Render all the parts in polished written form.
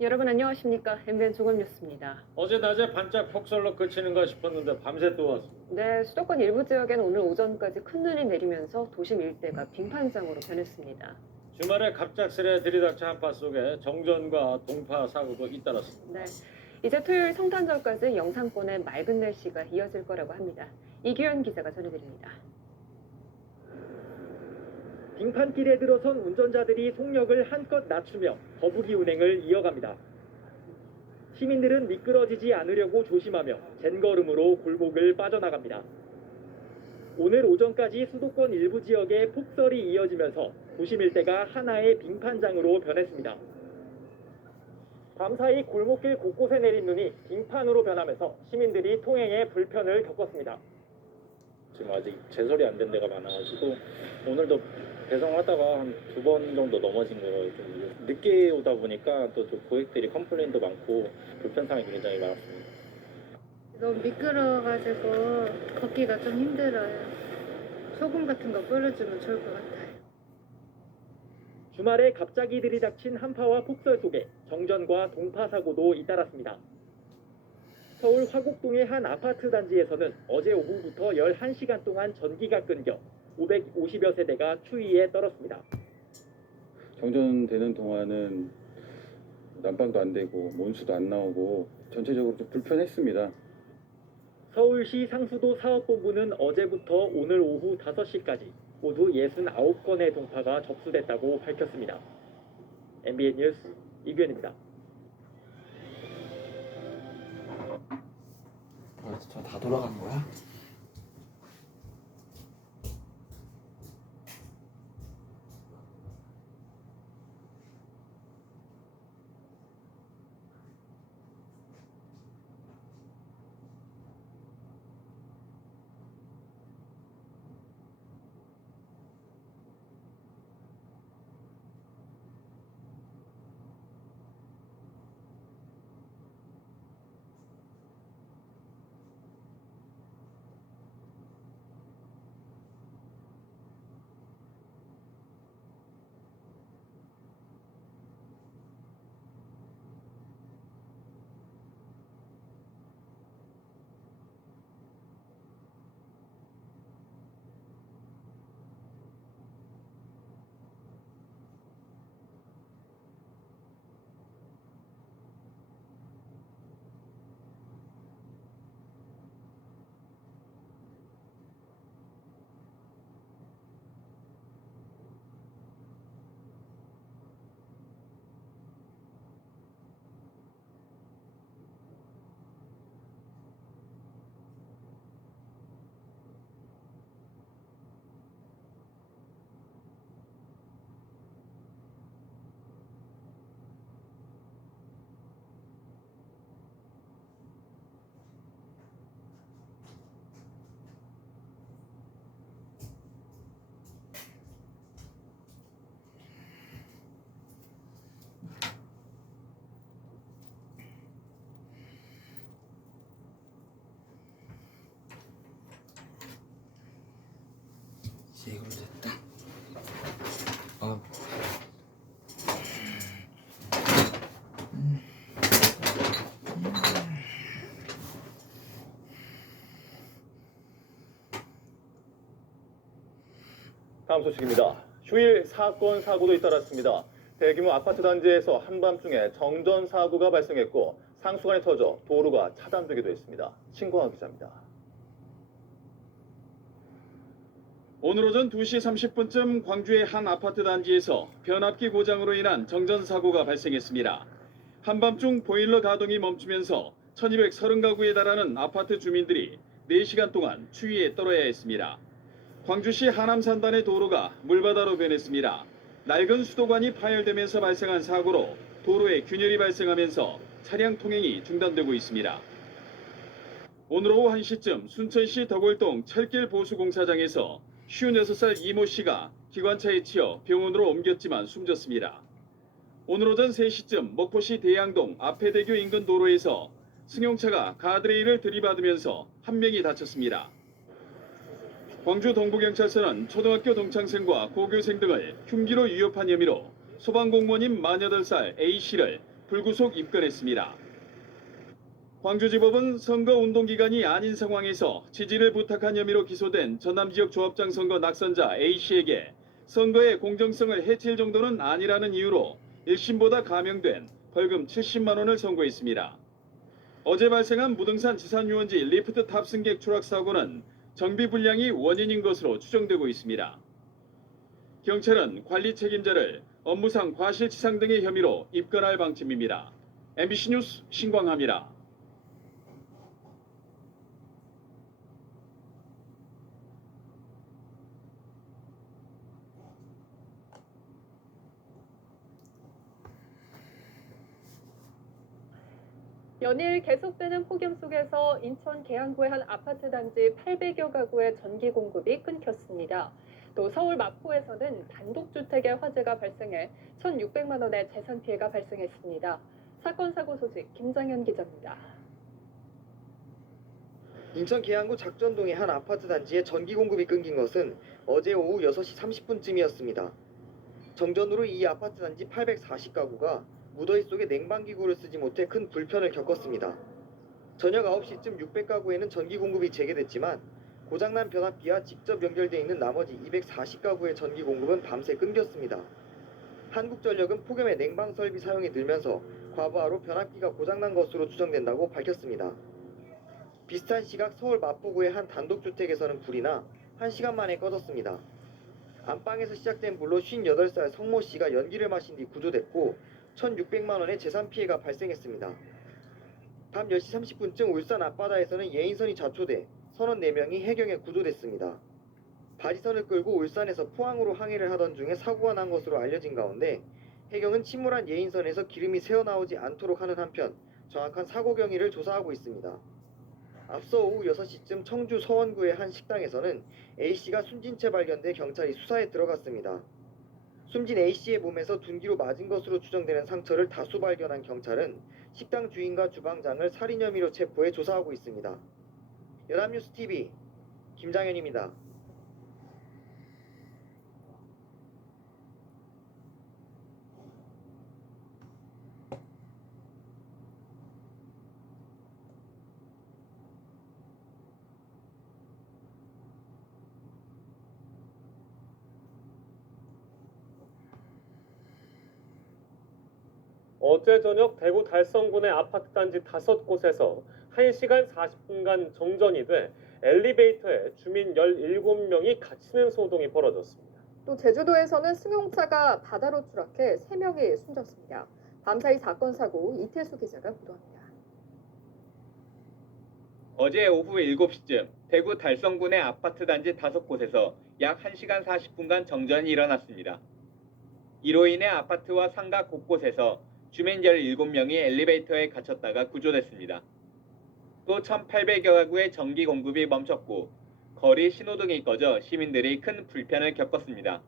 여러분 안녕하십니까? MBN 종합뉴스입니다. 어제 낮에 반짝 폭설로 그치는가 싶었는데 밤새 또 왔습니다. 네, 수도권 일부 지역엔 오늘 오전까지 큰 눈이 내리면서 도심 일대가 빙판장으로 변했습니다. 주말에 갑작스레 들이닥친 한파 속에 정전과 동파 사고도 잇따랐습니다. 네, 이제 토요일 성탄절까지 영상권의 맑은 날씨가 이어질 거라고 합니다. 이규현 기자가 전해드립니다. 빙판길에 들어선 운전자들이 속력을 한껏 낮추며 거북이 운행을 이어갑니다. 시민들은 미끄러지지 않으려고 조심하며 젠걸음으로 골목을 빠져나갑니다. 오늘 오전까지 수도권 일부 지역에 폭설이 이어지면서 도심 일대가 하나의 빙판장으로 변했습니다. 밤사이 골목길 곳곳에 내린 눈이 빙판으로 변하면서 시민들이 통행에 불편을 겪었습니다. 지금 아직 제설이 안 된 데가 많아가지고 오늘도 배송하다가 한 2번 정도 넘어진 거예요. 좀 늦게 오다 보니까 또 고객들이 컴플레인도 많고 불편사항이 굉장히 많았습니다. 너무 미끄러워가지고 걷기가 좀 힘들어요. 소금 같은 거 뿌려주면 좋을 것 같아요. 주말에 갑자기 들이닥친 한파와 폭설 속에 정전과 동파 사고도 잇따랐습니다. 서울 화곡동의 한 아파트 단지에서는 어제 오후부터 11시간 동안 전기가 끊겨 550여 세대가 추위에 떨었습니다. 정전되는 동안은 난방도 안 되고 온수도 안 나오고 전체적으로 좀 불편했습니다. 서울시 상수도 사업본부는 어제부터 오늘 오후 5시까지 모두 69건의 동파가 접수됐다고 밝혔습니다. MBN 뉴스 이규현입니다. 벌써 다 돌아간 거야? 이걸로 됐다. 다음 소식입니다. 휴일 사건 사고도 잇따랐습니다. 대규모 아파트 단지에서 한밤중에 정전 사고가 발생했고 상수관이 터져 도로가 차단되기도 했습니다. 신광환 기자입니다. 오늘 오전 2시 30분쯤 광주의 한 아파트 단지에서 변압기 고장으로 인한 정전 사고가 발생했습니다. 한밤중 보일러 가동이 멈추면서 1230가구에 달하는 아파트 주민들이 4시간 동안 추위에 떨어야 했습니다. 광주시 하남산단의 도로가 물바다로 변했습니다. 낡은 수도관이 파열되면서 발생한 사고로 도로에 균열이 발생하면서 차량 통행이 중단되고 있습니다. 오늘 오후 1시쯤 순천시 덕월동 철길 보수공사장에서 56살 이모 씨가 기관차에 치여 병원으로 옮겼지만 숨졌습니다. 오늘 오전 3시쯤 목포시 대양동 앞해대교 인근 도로에서 승용차가 가드레일을 들이받으면서 한 명이 다쳤습니다. 광주 동부경찰서는 초등학교 동창생과 고교생 등을 흉기로 위협한 혐의로 소방공무원인 48살 A씨를 불구속 입건했습니다. 광주지법은 선거 운동 기간이 아닌 상황에서 지지를 부탁한 혐의로 기소된 전남 지역 조합장 선거 낙선자 A씨에게 선거의 공정성을 해칠 정도는 아니라는 이유로 1심보다 감형된 벌금 70만 원을 선고했습니다. 어제 발생한 무등산 지산유원지 리프트 탑승객 추락 사고는 정비 불량이 원인인 것으로 추정되고 있습니다. 경찰은 관리 책임자를 업무상 과실치상 등의 혐의로 입건할 방침입니다. MBC 뉴스 신광하입니다. 연일 계속되는 폭염 속에서 인천 계양구의 한 아파트 단지 800여 가구의 전기 공급이 끊겼습니다. 또 서울 마포에서는 단독주택의 화재가 발생해 1,600만 원의 재산 피해가 발생했습니다. 사건 사고 소식 김장현 기자입니다. 인천 계양구 작전동의 한 아파트 단지에 전기 공급이 끊긴 것은 어제 오후 6시 30분쯤이었습니다. 정전으로 이 아파트 단지 840가구가 무더위 속에 냉방기구를 쓰지 못해 큰 불편을 겪었습니다. 저녁 9시쯤 600가구에는 전기 공급이 재개됐지만 고장난 변압기와 직접 연결되어 있는 나머지 240가구의 전기 공급은 밤새 끊겼습니다. 한국전력은 폭염에 냉방 설비 사용이 늘면서 과부하로 변압기가 고장난 것으로 추정된다고 밝혔습니다. 비슷한 시각 서울 마포구의 한 단독주택에서는 불이 나 1시간 만에 꺼졌습니다. 안방에서 시작된 불로 58살 성모 씨가 연기를 마신 뒤 구조됐고 1,600만 원의 재산 피해가 발생했습니다. 밤 10시 30분쯤 울산 앞바다에서는 예인선이 좌초돼 선원 4명이 해경에 구조됐습니다. 바지선을 끌고 울산에서 포항으로 항해를 하던 중에 사고가 난 것으로 알려진 가운데 해경은 침몰한 예인선에서 기름이 새어나오지 않도록 하는 한편 정확한 사고 경위를 조사하고 있습니다. 앞서 오후 6시쯤 청주 서원구의 한 식당에서는 A씨가 숨진 채 발견돼 경찰이 수사에 들어갔습니다. 숨진 A씨의 몸에서 둔기로 맞은 것으로 추정되는 상처를 다수 발견한 경찰은 식당 주인과 주방장을 살인 혐의로 체포해 조사하고 있습니다. 연합뉴스TV 김장현입니다. 어제 저녁 대구 달성군의 아파트 단지 5곳에서 1시간 40분간 정전이 돼 엘리베이터에 주민 17명이 갇히는 소동이 벌어졌습니다. 또 제주도에서는 승용차가 바다로 추락해 3명이 숨졌습니다. 밤사이 사건 사고 이태수 기자가 보도합니다. 어제 오후 7시쯤 대구 달성군의 아파트 단지 5곳에서 약 1시간 40분간 정전이 일어났습니다. 이로 인해 아파트와 상가 곳곳에서 주민 17명이 엘리베이터에 갇혔다가 구조됐습니다. 또 1,800여 가구의 전기 공급이 멈췄고 거리 신호등이 꺼져 시민들이 큰 불편을 겪었습니다.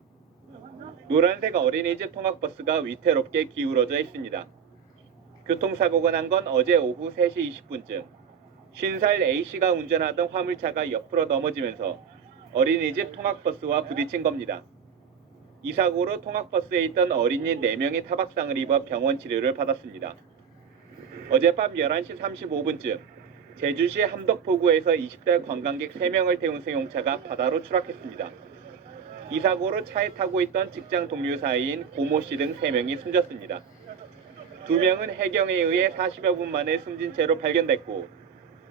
노란색 어린이집 통학버스가 위태롭게 기울어져 있습니다. 교통사고가 난 건 어제 오후 3시 20분쯤 50살 A씨가 운전하던 화물차가 옆으로 넘어지면서 어린이집 통학버스와 부딪힌 겁니다. 이 사고로 통학버스에 있던 어린이 4명이 타박상을 입어 병원 치료를 받았습니다. 어젯밤 11시 35분쯤 제주시 함덕포구에서 20대 관광객 3명을 태운 승용차가 바다로 추락했습니다. 이 사고로 차에 타고 있던 직장 동료 사이인 고모 씨 등 3명이 숨졌습니다. 2명은 해경에 의해 40여 분 만에 숨진 채로 발견됐고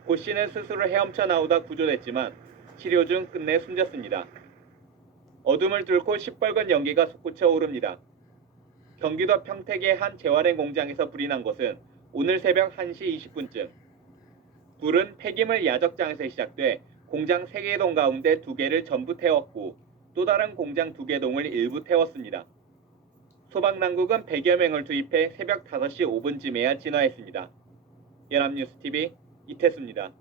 고 씨는 스스로 헤엄쳐 나오다 구조됐지만 치료 중 끝내 숨졌습니다. 어둠을 뚫고 시뻘건 연기가 솟구쳐 오릅니다. 경기도 평택의 한 재활용 공장에서 불이 난 것은 오늘 새벽 1시 20분쯤. 불은 폐기물 야적장에서 시작돼 공장 3개 동 가운데 2개를 전부 태웠고 또 다른 공장 2개 동을 일부 태웠습니다. 소방당국은 100여 명을 투입해 새벽 5시 5분쯤에야 진화했습니다. 연합뉴스TV 이태수입니다.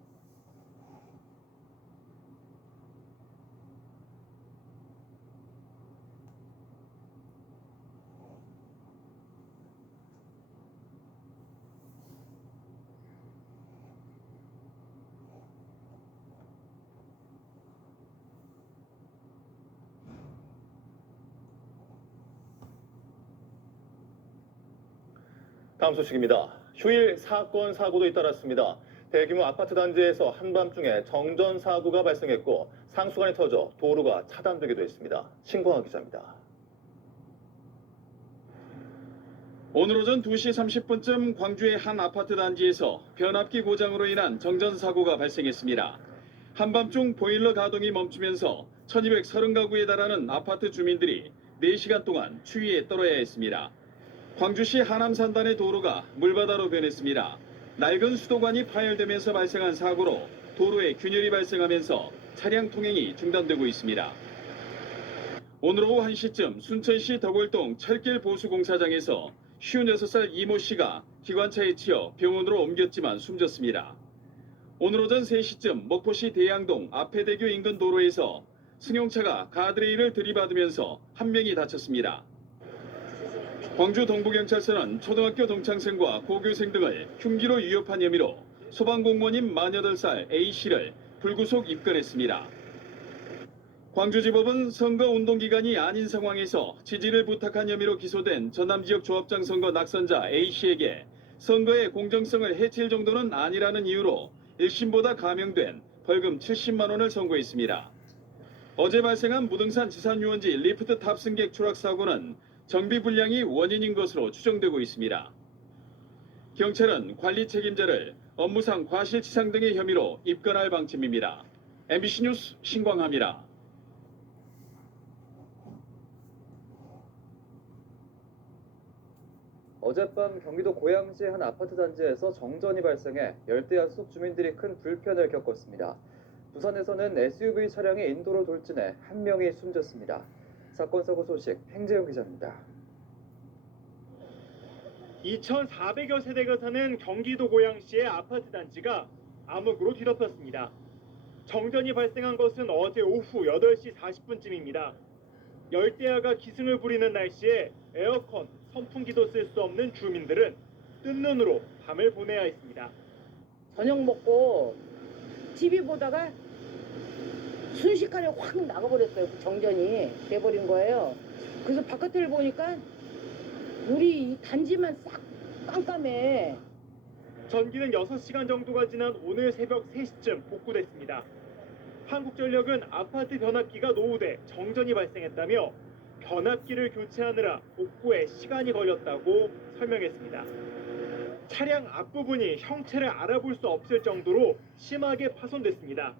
다음 소식입니다. 휴일 사건 사고도 잇따랐습니다. 대규모 아파트 단지에서 한밤중에 정전 사고가 발생했고 상수관이 터져 도로가 차단되기도 했습니다. 신광화 기자입니다. 오늘 오전 2시 30분쯤 광주의 한 아파트 단지에서 변압기 고장으로 인한 정전 사고가 발생했습니다. 한밤중 보일러 가동이 멈추면서 1230가구에 달하는 아파트 주민들이 4시간 동안 추위에 떨어야 했습니다. 광주시 하남산단의 도로가 물바다로 변했습니다. 낡은 수도관이 파열되면서 발생한 사고로 도로에 균열이 발생하면서 차량 통행이 중단되고 있습니다. 오늘 오후 1시쯤 순천시 덕월동 철길 보수공사장에서 56살 이모 씨가 기관차에 치여 병원으로 옮겼지만 숨졌습니다. 오늘 오전 3시쯤 목포시 대양동 앞해대교 인근 도로에서 승용차가 가드레일을 들이받으면서 한 명이 다쳤습니다. 광주 동부경찰서는 초등학교 동창생과 고교생 등을 흉기로 위협한 혐의로 소방공무원인 48살 A씨를 불구속 입건했습니다. 광주지법은 선거운동 기간이 아닌 상황에서 지지를 부탁한 혐의로 기소된 전남지역 조합장 선거 낙선자 A씨에게 선거의 공정성을 해칠 정도는 아니라는 이유로 1심보다 감형된 벌금 70만 원을 선고했습니다. 어제 발생한 무등산 지산유원지 리프트 탑승객 추락 사고는 정비 불량이 원인인 것으로 추정되고 있습니다. 경찰은 관리 책임자를 업무상 과실치상 등의 혐의로 입건할 방침입니다. MBC 뉴스 신광하입니다. 어젯밤 경기도 고양시의 한 아파트 단지에서 정전이 발생해 열대야 속 주민들이 큰 불편을 겪었습니다. 부산에서는 SUV 차량이 인도로 돌진해 한 명이 숨졌습니다. 사건 사고 소식 팽재용 기자입니다. 2,400여 세대가 사는 경기도 고양시의 아파트 단지가 암흑으로 뒤덮였습니다. 정전이 발생한 것은 어제 오후 8시 40분쯤입니다. 열대야가 기승을 부리는 날씨에 에어컨, 선풍기도 쓸 수 없는 주민들은 뜬 눈으로 밤을 보내야 했습니다. 저녁 먹고 TV 보다가 순식간에 확 나가버렸어요. 정전이 돼버린 거예요. 그래서 바깥을 보니까 우리 이 단지만 싹 깜깜해. 전기는 6시간 정도가 지난 오늘 새벽 3시쯤 복구됐습니다. 한국전력은 아파트 변압기가 노후돼 정전이 발생했다며 변압기를 교체하느라 복구에 시간이 걸렸다고 설명했습니다. 차량 앞부분이 형체를 알아볼 수 없을 정도로 심하게 파손됐습니다.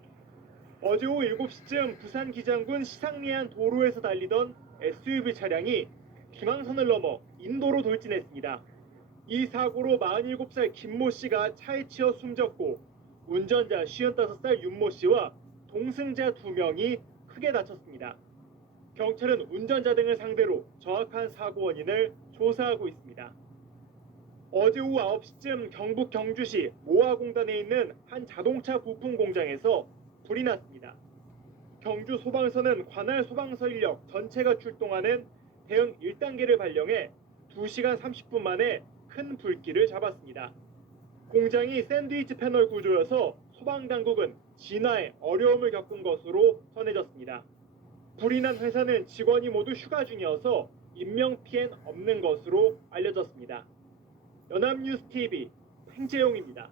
어제 오후 7시쯤 부산 기장군 시상리안 도로에서 달리던 SUV 차량이 중앙선을 넘어 인도로 돌진했습니다. 이 사고로 47살 김모 씨가 차에 치여 숨졌고 운전자 55살 윤모 씨와 동승자 2명이 크게 다쳤습니다. 경찰은 운전자 등을 상대로 정확한 사고 원인을 조사하고 있습니다. 어제 오후 9시쯤 경북 경주시 모아공단에 있는 한 자동차 부품 공장에서 불이 났습니다. 경주 소방서는 관할 소방서 인력 전체가 출동하는 대응 1단계를 발령해 2시간 30분 만에 큰 불길을 잡았습니다. 공장이 샌드위치 패널 구조여서 소방당국은 진화에 어려움을 겪은 것으로 전해졌습니다. 불이 난 회사는 직원이 모두 휴가 중이어서 인명피해는 없는 것으로 알려졌습니다. 연합뉴스TV 팽재용입니다.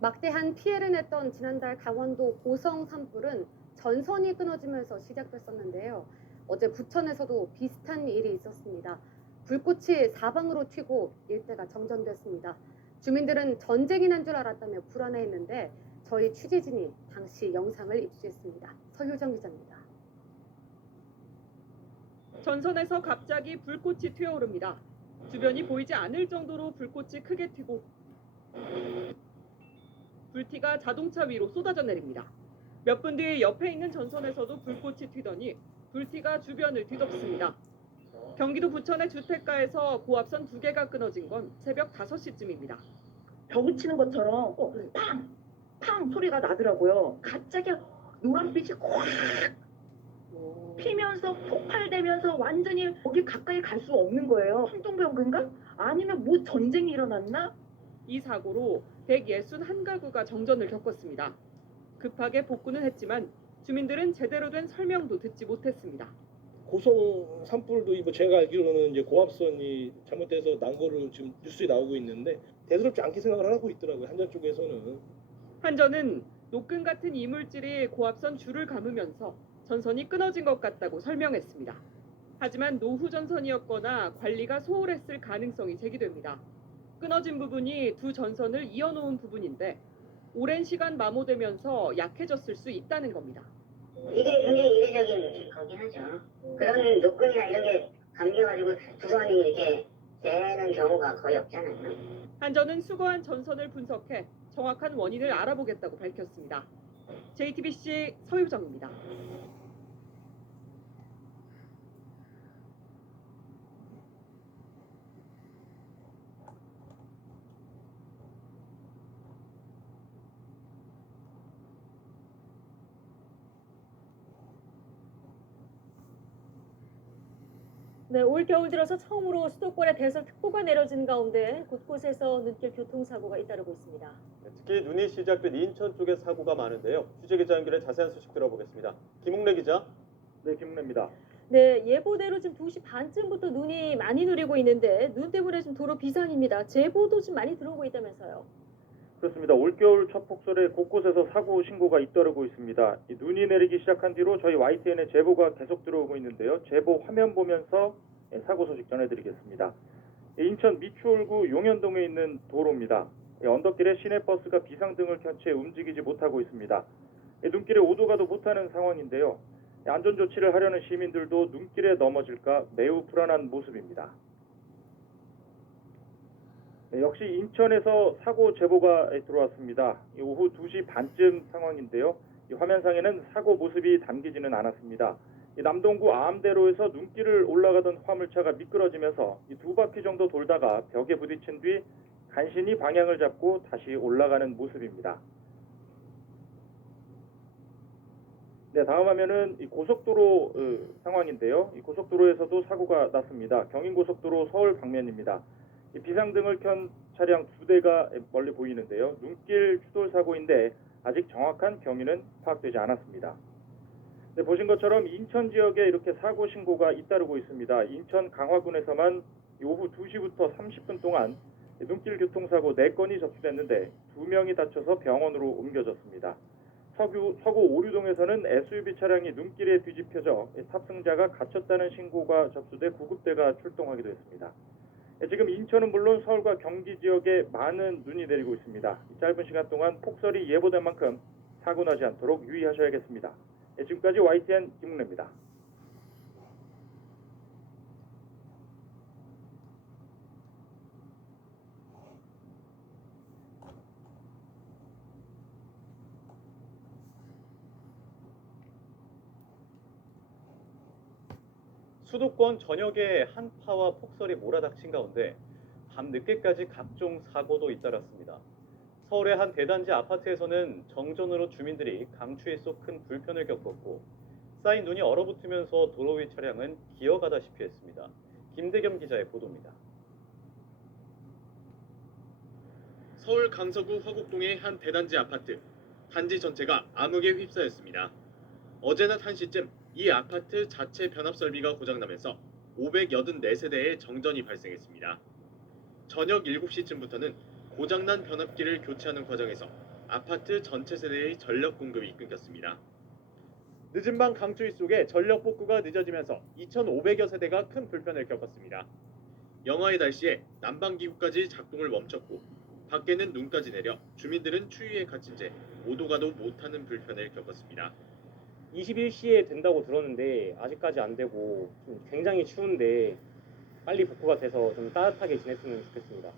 막대한 피해를 냈던 지난달 강원도 고성 산불은 전선이 끊어지면서 시작됐었는데요. 어제 부천에서도 비슷한 일이 있었습니다. 불꽃이 사방으로 튀고 일대가 정전됐습니다. 주민들은 전쟁이 난 줄 알았다며 불안해했는데 저희 취재진이 당시 영상을 입수했습니다. 서효정 기자입니다. 전선에서 갑자기 불꽃이 튀어오릅니다. 주변이 보이지 않을 정도로 불꽃이 크게 튀고 불티가 자동차 위로 쏟아져 내립니다. 몇 분 뒤에 옆에 있는 전선에서도 불꽃이 튀더니 불티가 주변을 뒤덮습니다. 경기도 부천의 주택가에서 고압선 2개가 끊어진 건 새벽 5시쯤입니다. 벽을 치는 것처럼 팡! 팡! 소리가 나더라고요. 갑자기 노란빛이 확! 피면서 폭발되면서 완전히 거기 가까이 갈 수 없는 거예요. 황동병인가? 아니면 뭐 전쟁이 일어났나? 이 사고로 161가구가 정전을 겪었습니다. 급하게 복구는 했지만 주민들은 제대로 된 설명도 듣지 못했습니다. 고성 산불도 뭐 제가 알기로는 이제 고압선이 잘못돼서 난 거로 지금 뉴스에 나오고 있는데 대수롭지 않게 생각을 하고 있더라고요. 한전 쪽에서는. 한전은 노끈 같은 이물질이 고압선 줄을 감으면서 전선이 끊어진 것 같다고 설명했습니다. 하지만 노후 전선이었거나 관리가 소홀했을 가능성이 제기됩니다. 끊어진 부분이 두 전선을 이어놓은 부분인데 오랜 시간 마모되면서 약해졌을 수 있다는 겁니다. 이게 굉장히 이례적인 거긴 하죠. 그런 노끈이나 이런 게 감겨가지고 두 선이 이렇게 되는 경우가 거의 없잖아요. 한전은 수거한 전선을 분석해 정확한 원인을 알아보겠다고 밝혔습니다. JTBC 서유정입니다. 네, 올 겨울 들어서 처음으로 수도권에 대설특보가 내려진 가운데 곳곳에서 눈길 교통사고가 잇따르고 있습니다. 특히 눈이 시작된 인천 쪽에 사고가 많은데요. 취재기자 연결해 자세한 소식 들어보겠습니다. 김웅래 기자. 네, 김웅래입니다. 네, 예보대로 지금 2시 반쯤부터 눈이 많이 내리고 있는데 눈 때문에 지금 도로 비상입니다. 제보도 좀 많이 들어오고 있다면서요. 그렇습니다. 올겨울 첫 폭설에 곳곳에서 사고 신고가 잇따르고 있습니다. 이 눈이 내리기 시작한 뒤로 저희 YTN의 제보가 계속 들어오고 있는데요. 제보 화면 보면서 사고 소식 전해드리겠습니다. 인천 미추홀구 용현동에 있는 도로입니다. 언덕길에 시내버스가 비상등을 켠 채 움직이지 못하고 있습니다. 눈길에 오도 가도 못하는 상황인데요. 안전조치를 하려는 시민들도 눈길에 넘어질까 매우 불안한 모습입니다. 역시 인천에서 사고 제보가 들어왔습니다. 오후 2시 반쯤 상황인데요. 이 화면상에는 사고 모습이 담기지는 않았습니다. 남동구 아암대로에서 눈길을 올라가던 화물차가 미끄러지면서 두 바퀴 정도 돌다가 벽에 부딪힌 뒤 간신히 방향을 잡고 다시 올라가는 모습입니다. 네, 다음 화면은 이 고속도로 상황인데요. 이 고속도로에서도 사고가 났습니다. 경인고속도로 서울 방면입니다. 이 비상등을 켠 차량 2대가 멀리 보이는데요. 눈길 추돌 사고인데 아직 정확한 경위는 파악되지 않았습니다. 네, 보신 것처럼 인천 지역에 이렇게 사고 신고가 잇따르고 있습니다. 인천 강화군에서만 오후 2시부터 30분 동안 눈길 교통사고 4건이 접수됐는데 2명이 다쳐서 병원으로 옮겨졌습니다. 서구 오류동에서는 SUV 차량이 눈길에 뒤집혀져 탑승자가 갇혔다는 신고가 접수돼 구급대가 출동하기도 했습니다. 지금 인천은 물론 서울과 경기 지역에 많은 눈이 내리고 있습니다. 짧은 시간 동안 폭설이 예보된 만큼 사고 나지 않도록 유의하셔야겠습니다. 지금까지 YTN 김웅래입니다. 수도권 전역에 한파와 폭설이 몰아닥친 가운데 밤 늦게까지 각종 사고도 잇따랐습니다. 서울의 한 대단지 아파트에서는 정전으로 주민들이 강추위 속 큰 불편을 겪었고 쌓인 눈이 얼어붙으면서 도로 위 차량은 기어가다시피 했습니다. 김대겸 기자의 보도입니다. 서울 강서구 화곡동의 한 대단지 아파트. 단지 전체가 암흑에 휩싸였습니다. 어제 낮 1시쯤 이 아파트 자체 변압 설비가 고장나면서 584세대의 정전이 발생했습니다. 저녁 7시쯤부터는 고장난 변압기를 교체하는 과정에서 아파트 전체 세대의 전력 공급이 끊겼습니다. 늦은 밤 강추위 속에 전력 복구가 늦어지면서 2,500여 세대가 큰 불편을 겪었습니다. 영하의 날씨에 난방기구까지 작동을 멈췄고 밖에는 눈까지 내려 주민들은 추위에 갇힌 채 오도 가도 못하는 불편을 겪었습니다. 21시에 된다고 들었는데 아직까지 안 되고 좀 굉장히 추운데 빨리 복구가 돼서 좀 따뜻하게 지냈으면 좋겠습니다.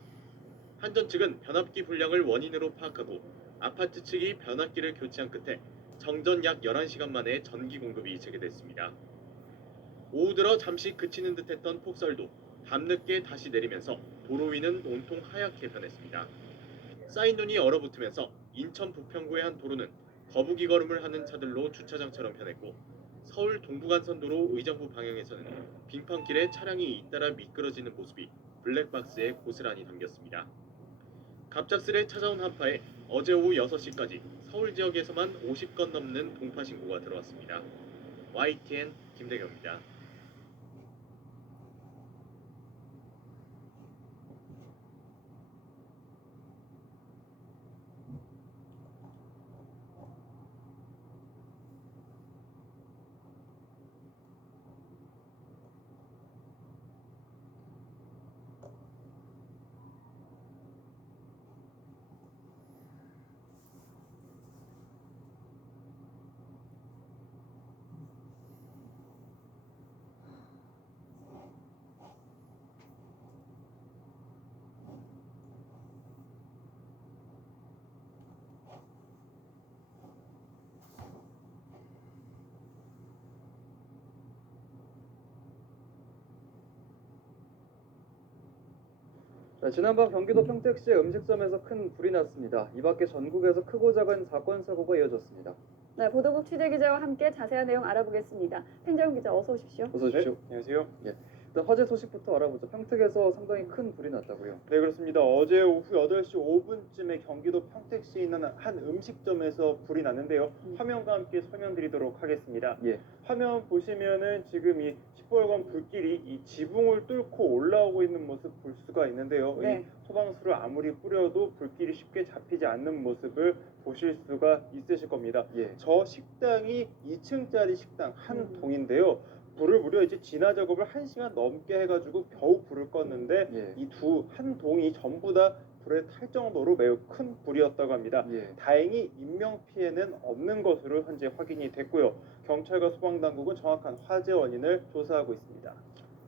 한전 측은 변압기 불량을 원인으로 파악하고 아파트 측이 변압기를 교체한 끝에 정전 약 11시간 만에 전기 공급이 재개됐습니다. 오후 들어 잠시 그치는 듯했던 폭설도 밤늦게 다시 내리면서 도로 위는 온통 하얗게 변했습니다. 쌓인 눈이 얼어붙으면서 인천 부평구의 한 도로는 거북이 걸음을 하는 차들로 주차장처럼 변했고 서울 동부간선도로 의정부 방향에서는 빙판길에 차량이 잇따라 미끄러지는 모습이 블랙박스에 고스란히 담겼습니다. 갑작스레 찾아온 한파에 어제 오후 6시까지 서울 지역에서만 50건 넘는 동파 신고가 들어왔습니다. YTN 김대경입니다. 지난밤 경기도 평택시의 음식점에서 큰 불이 났습니다. 이 밖에 전국에서 크고 작은 사건 사고가 이어졌습니다. 네, 보도국 취재기자와 함께 자세한 내용 알아보겠습니다. 팽정 기자 어서 오십시오. 어서 오십시오. 네, 안녕하세요. 예. 일단 화재 소식부터 알아보죠. 평택에서 상당히 큰 불이 났다고요. 네, 그렇습니다. 어제 오후 8시 5분쯤에 경기도 평택시에 있는 한 음식점에서 불이 났는데요. 화면과 함께 설명드리도록 하겠습니다. 예. 화면 보시면은 지금 이 시뻘건 불길이 이 지붕을 뚫고 올라오고 있는 모습 볼 수가 있는데요. 네. 이 소방수를 아무리 뿌려도 불길이 쉽게 잡히지 않는 모습을 보실 수가 있으실 겁니다. 예. 저 식당이 2층짜리 식당 한 동인데요. 불을 무려 이제 진화 작업을 1시간 넘게 해가지고 겨우 불을 껐는데 예. 이 한 동이 전부 다 불에 탈 정도로 매우 큰 불이었다고 합니다. 예. 다행히 인명 피해는 없는 것으로 현재 확인이 됐고요. 경찰과 소방당국은 정확한 화재 원인을 조사하고 있습니다.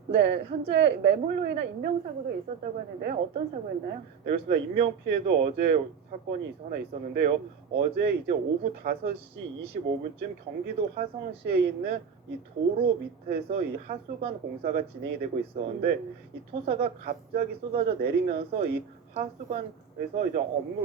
네, 현재 매몰로 인한 인명사고도 있었다고 하는데요. 어떤 사고였나요? 네, 그렇습니다. 인명 피해도 어제 사건이 하나 있었는데요. 어제 이제 오후 5시 25분쯤 경기도 화성시에 있는 이 도로 밑에서 이 하수관 공사가 진행이 되고 있었는데 이 토사가 갑자기 쏟아져 내리면서 이 하수관에서 이제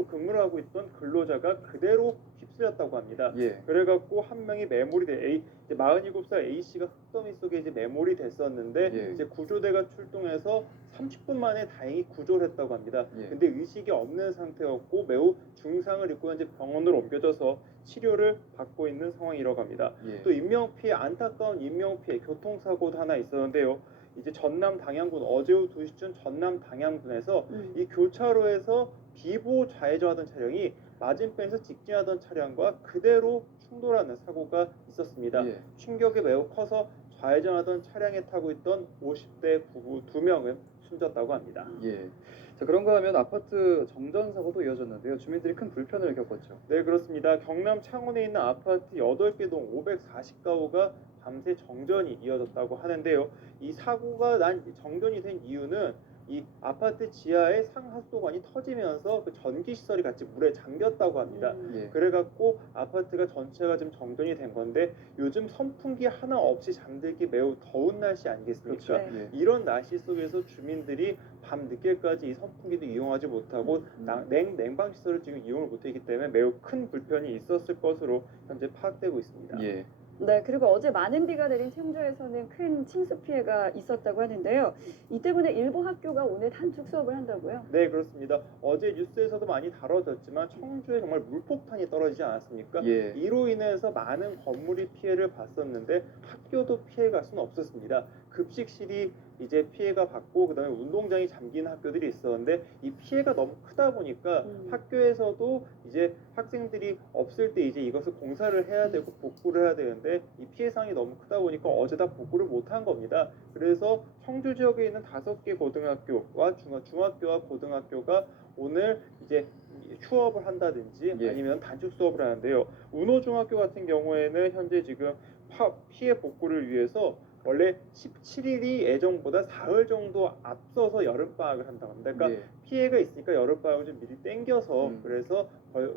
근무를 하고 있던 근로자가 그대로 휩쓸렸다고 합니다. 예. 그래갖고 한 명이 매몰이 이제 47살 A 씨가 흙더미 속에 이제 매몰이 됐었는데 예. 이제 구조대가 출동해서 30분 만에 다행히 구조를 했다고 합니다. 예. 근데 의식이 없는 상태였고 매우 중상을 입고 현재 병원으로 옮겨져서 치료를 받고 있는 상황이라고 합니다. 예. 또 안타까운 인명피해 교통사고도 하나 있었는데요. 이제 전남 당양군 어제 오후 2시쯤 전남 당양군에서 이 교차로에서 비보 좌회전하던 차량이 맞은편에서 직진하던 차량과 그대로 충돌하는 사고가 있었습니다. 예. 충격이 매우 커서 좌회전하던 차량에 타고 있던 50대 부부 2명은 숨졌다고 합니다. 예. 자, 그런가 하면 아파트 정전 사고도 이어졌는데요. 주민들이 큰 불편을 겪었죠. 네, 그렇습니다. 경남 창원에 있는 아파트 8개 동 540가구가 밤새 정전이 이어졌다고 하는데요. 이 사고가 정전이 된 이유는 이 아파트 지하에 상하수도관이 터지면서 그 전기 시설이 같이 물에 잠겼다고 합니다. 예. 그래갖고 아파트가 전체가 지금 정전이 된 건데 요즘 선풍기 하나 없이 잠들기 매우 더운 날씨 아니겠습니까? 그렇죠. 예. 이런 날씨 속에서 주민들이 밤 늦게까지 이 선풍기도 이용하지 못하고 냉방 시설을 지금 이용을 못했기 때문에 매우 큰 불편이 있었을 것으로 현재 파악되고 있습니다. 예. 네, 그리고 어제 많은 비가 내린 청주에서는 큰 침수 피해가 있었다고 하는데요. 이 때문에 일부 학교가 오늘 단축 수업을 한다고요? 네, 그렇습니다. 어제 뉴스에서도 많이 다뤄졌지만 청주에 정말 물폭탄이 떨어지지 않았습니까? 예. 이로 인해서 많은 건물이 피해를 봤었는데 학교도 피해갈 수는 없었습니다. 급식실이 이제 피해가 받고 그다음에 운동장이 잠긴 학교들이 있었는데 이 피해가 너무 크다 보니까 학교에서도 이제 학생들이 없을 때 이제 이것을 공사를 해야 되고 복구를 해야 되는데 이 피해 상황이 너무 크다 보니까 어제 다 복구를 못한 겁니다. 그래서 청주 지역에 있는 5개 고등학교와 중학교와 고등학교가 오늘 이제 휴업을 한다든지 예. 아니면 단축 수업을 하는데요. 운호중학교 같은 경우에는 현재 지금 피해 복구를 위해서 원래 17일이 예정보다 사흘 정도 앞서서 여름방학을 한다고 합니다. 그러니까 예. 피해가 있으니까 여름방학을 좀 미리 땡겨서 그래서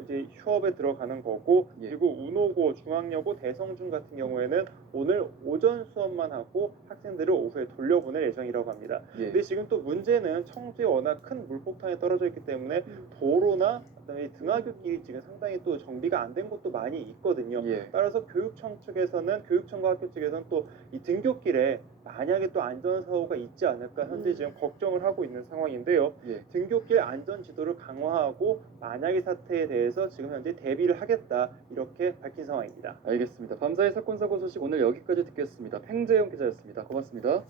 이제 휴업에 들어가는 거고 그리고 운오고, 중앙여고, 대성중 같은 경우에는 오늘 오전 수업만 하고 학생들을 오후에 돌려보낼 예정이라고 합니다. 근데 지금 또 문제는 청주에 워낙 큰 물폭탄이 떨어져 있기 때문에 도로나 그다음에 등하굣길이 지금 상당히 또 정비가 안 된 곳도 많이 있거든요. 따라서 교육청 측에서는 교육청과 학교 측에서는 또 이 등굣길에 만약에 또 안전사고가 있지 않을까 현재 지금 걱정을 하고 있는 상황인데요. 등굣길 안전 지도를 강화하고 만약의 사태에 대해서 지금 현재 대비를 하겠다 이렇게 밝힌 상황입니다. 알겠습니다. 밤사이 사건 사고 소식 오늘 여기까지 듣겠습니다. 팽재영 기자였습니다. 고맙습니다.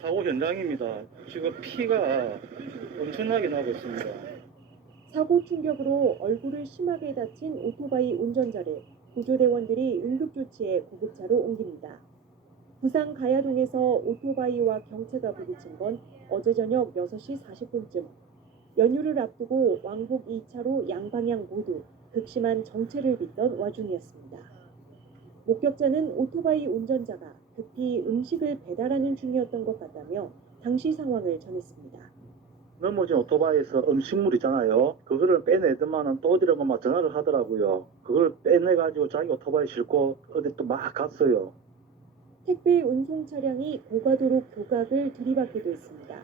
사고 현장입니다. 지금 피가 엄청나게 나고 있습니다. 사고 충격으로 얼굴을 심하게 다친 오토바이 운전자를 구조대원들이 응급조치해 구급차로 옮깁니다. 부산 가야동에서 오토바이와 경차가 부딪힌 건 어제 저녁 6시 40분쯤. 연휴를 앞두고 왕복 2차로 양방향 모두 극심한 정체를 빚던 와중이었습니다. 목격자는 오토바이 운전자가 급히 음식을 배달하는 중이었던 것 같다며 당시 상황을 전했습니다. 넘어진 오토바이에서 음식물 있잖아요. 그거를 빼내더만은 또 어디라고 막 전화를 하더라고요. 그걸 빼내가지고 자기 오토바이 싣고 어디 또 막 갔어요. 택배 운송 차량이 고가도로 교각을 들이받기도 했습니다.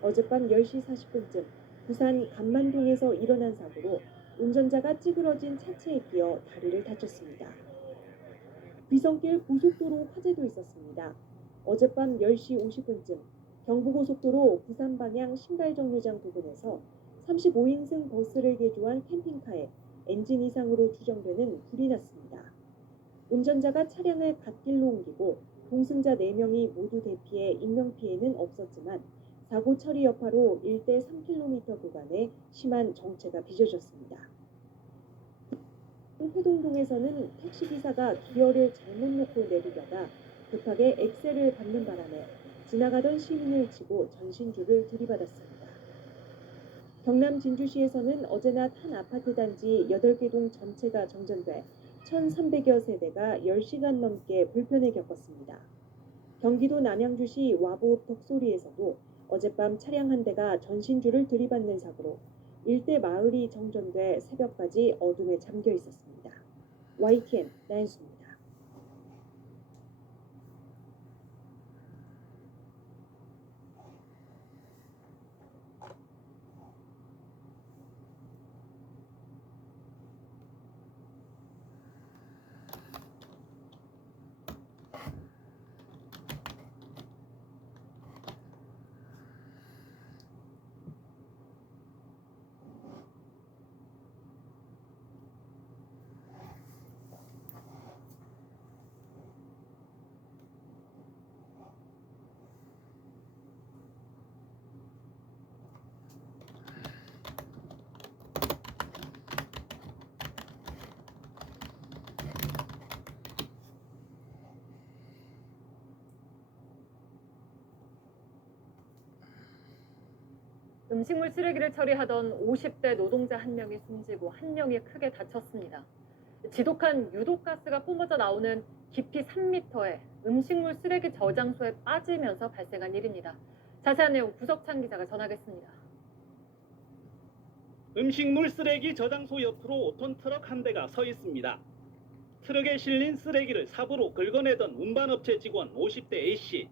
어젯밤 10시 40분쯤 부산 감만동에서 일어난 사고로 운전자가 찌그러진 차체에 끼어 다리를 다쳤습니다. 귀성길 고속도로 화재도 있었습니다. 어젯밤 10시 50분쯤 경부고속도로 부산 방향 신갈정류장 부근에서 35인승 버스를 개조한 캠핑카에 엔진 이상으로 추정되는 불이 났습니다. 운전자가 차량을 갓길로 옮기고 동승자 4명이 모두 대피해 인명피해는 없었지만 사고 처리 여파로 일대 3km 구간에 심한 정체가 빚어졌습니다. 회동동에서는 택시기사가 기어를 잘못 놓고 내리다가 급하게 엑셀을 밟는 바람에 지나가던 시민을 치고 전신주를 들이받았습니다. 경남 진주시에서는 어제 낮 한 아파트 단지 8개 동 전체가 정전돼 1,300여 세대가 10시간 넘게 불편을 겪었습니다. 경기도 남양주시 와부 덕소리에서도 어젯밤 차량 한 대가 전신주를 들이받는 사고로 일대 마을이 정전돼 새벽까지 어둠에 잠겨 있었습니다. YTN 나연수입니다. 음식물 쓰레기를 처리하던 50대 노동자 한 명이 숨지고 한 명이 크게 다쳤습니다. 지독한 유독가스가 뿜어져 나오는 깊이 3m의 음식물 쓰레기 저장소에 빠지면서 발생한 일입니다. 자세한 내용 구석찬 기자가 전하겠습니다. 음식물 쓰레기 저장소 옆으로 5톤 트럭 한 대가 서 있습니다. 트럭에 실린 쓰레기를 삽으로 긁어내던 운반업체 직원 50대 A씨.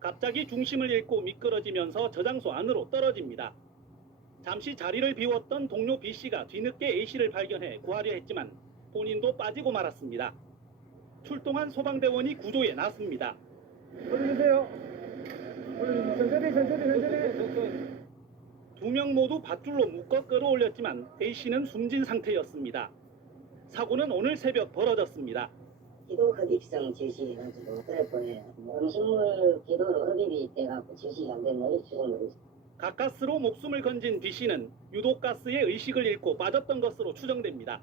갑자기 중심을 잃고 미끄러지면서 저장소 안으로 떨어집니다. 잠시 자리를 비웠던 동료 B씨가 뒤늦게 A씨를 발견해 구하려 했지만 본인도 빠지고 말았습니다. 출동한 소방대원이 구조에 나섭니다. 올려주세요. 천천히. 2명 모두 밧줄로 묶어 끌어올렸지만 A씨는 숨진 상태였습니다. 사고는 오늘 새벽 벌어졌습니다. 기도 흡입성 질식해가지고 그럴 거예요. 음식물 기도로 흡입이 돼갖고 질식이 안 됐네. 죽은 가까스로 목숨을 건진 B씨는 유독가스에 의식을 잃고 빠졌던 것으로 추정됩니다.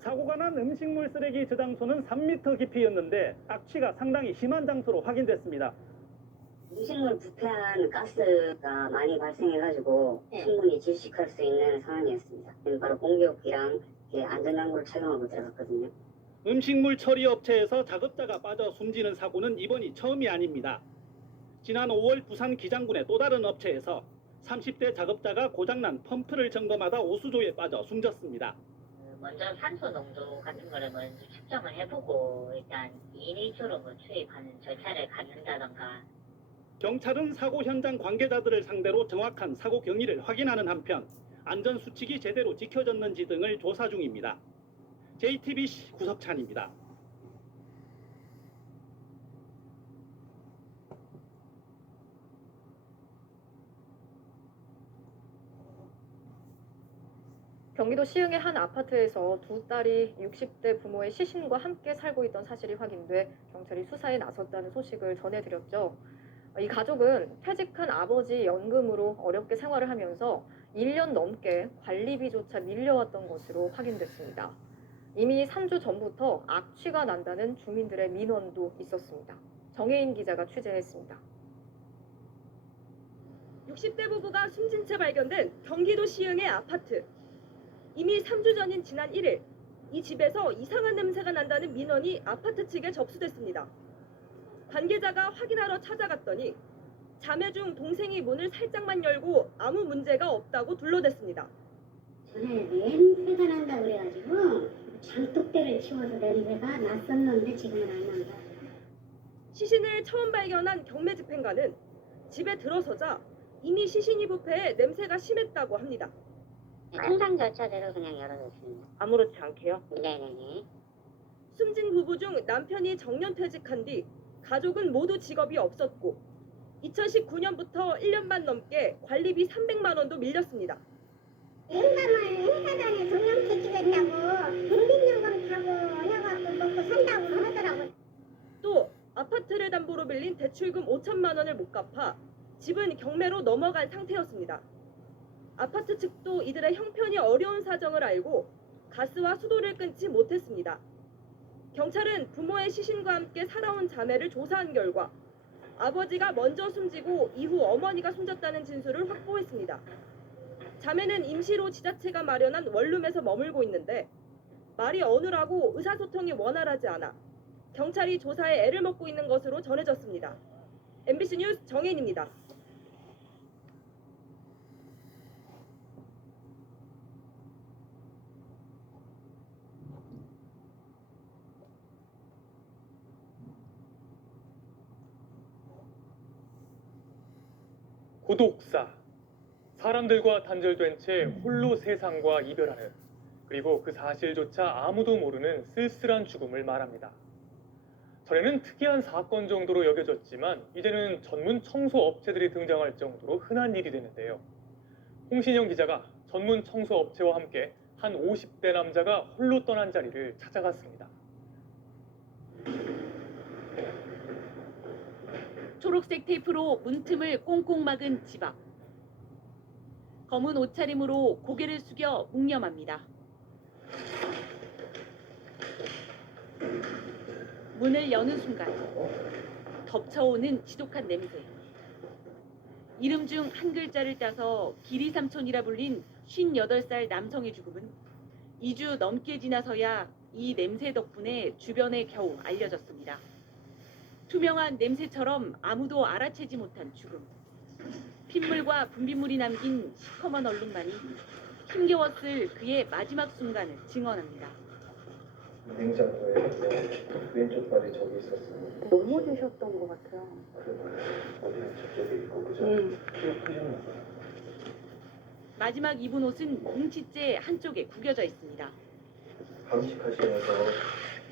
사고가 난 음식물 쓰레기 저장소는 3m 깊이였는데 악취가 상당히 심한 장소로 확인됐습니다. 음식물 부패한 가스가 많이 발생해가지고 충분히 질식할 수 있는 상황이었습니다. 바로 공기업기랑 안전장구를 착용하고 들어갔거든요. 음식물 처리 업체에서 작업자가 빠져 숨지는 사고는 이번이 처음이 아닙니다. 지난 5월 부산 기장군의 또 다른 업체에서 30대 작업자가 고장난 펌프를 점검하다 오수조에 빠져 숨졌습니다. 먼저 산소 농도 같은 거를 먼저 측정을 해보고 일단 2인 1조로 투입하는 절차를 갖는다던가. 경찰은 사고 현장 관계자들을 상대로 정확한 사고 경위를 확인하는 한편 안전수칙이 제대로 지켜졌는지 등을 조사 중입니다. JTBC 구석찬입니다. 경기도 시흥의 한 아파트에서 두 딸이 60대 부모의 시신과 함께 살고 있던 사실이 확인돼 경찰이 수사에 나섰다는 소식을 전해드렸죠. 이 가족은 퇴직한 아버지 연금으로 어렵게 생활을 하면서 1년 넘게 관리비조차 밀려왔던 것으로 확인됐습니다. 이미 3주 전부터 악취가 난다는 주민들의 민원도 있었습니다. 정혜인 기자가 취재했습니다. 60대 부부가 숨진 채 발견된 경기도 시흥의 아파트. 이미 3주 전인 지난 1일 이 집에서 이상한 냄새가 난다는 민원이 아파트 측에 접수됐습니다. 관계자가 확인하러 찾아갔더니 자매 중 동생이 문을 살짝만 열고 아무 문제가 없다고 둘러댔습니다. 전에 냄새가 난다 그래가지고 장독대를 치워서 냄새가 났었는데 지금은 안 난다. 시신을 처음 발견한 경매 집행관은 집에 들어서자 이미 시신이 부패해 냄새가 심했다고 합니다. 통상 절차대로 그냥 열어줬습니다. 아무렇지 않게요? 네네네. 숨진 부부 중 남편이 정년퇴직한 뒤 가족은 모두 직업이 없었고 2019년부터 1년 반 넘게 관리비 300만 원도 밀렸습니다. 영감을 회사장에 정년퇴직했다고 국민연금 타고 얻어갖고 먹고 산다고 하더라고. 또 아파트를 담보로 빌린 대출금 5천만 원을 못 갚아 집은 경매로 넘어간 상태였습니다. 아파트 측도 이들의 형편이 어려운 사정을 알고 가스와 수도를 끊지 못했습니다. 경찰은 부모의 시신과 함께 살아온 자매를 조사한 결과 아버지가 먼저 숨지고 이후 어머니가 숨졌다는 진술을 확보했습니다. 자매는 임시로 지자체가 마련한 원룸에서 머물고 있는데 말이 어눌하고 의사소통이 원활하지 않아 경찰이 조사에 애를 먹고 있는 것으로 전해졌습니다. MBC 뉴스 정혜인입니다. 고독사. 사람들과 단절된 채 홀로 세상과 이별하는, 그리고 그 사실조차 아무도 모르는 쓸쓸한 죽음을 말합니다. 전에는 특이한 사건 정도로 여겨졌지만 이제는 전문 청소 업체들이 등장할 정도로 흔한 일이 되는데요. 홍신영 기자가 전문 청소 업체와 함께 한 50대 남자가 홀로 떠난 자리를 찾아갔습니다. 초록색 테이프로 문틈을 꽁꽁 막은 집 앞. 검은 옷차림으로 고개를 숙여 묵념합니다. 문을 여는 순간 덮쳐오는 지독한 냄새. 이름 중 한 글자를 따서 기리삼촌이라 불린 58살 남성의 죽음은 2주 넘게 지나서야 이 냄새 덕분에 주변에 겨우 알려졌습니다. 투명한 냄새처럼 아무도 알아채지 못한 죽음. 핏물과 분비물이 남긴 시커먼 얼룩만이 힘겨웠을 그의 마지막 순간을 증언합니다. 냉장고에 왼쪽 발이 저기 있었어요. 넘어지셨던 것 같아요. 어디는 저쪽에 있고 그죠? 크시는 거예요. 마지막 입은 옷은 뭉치째 한쪽에 구겨져 있습니다. 감식하시면서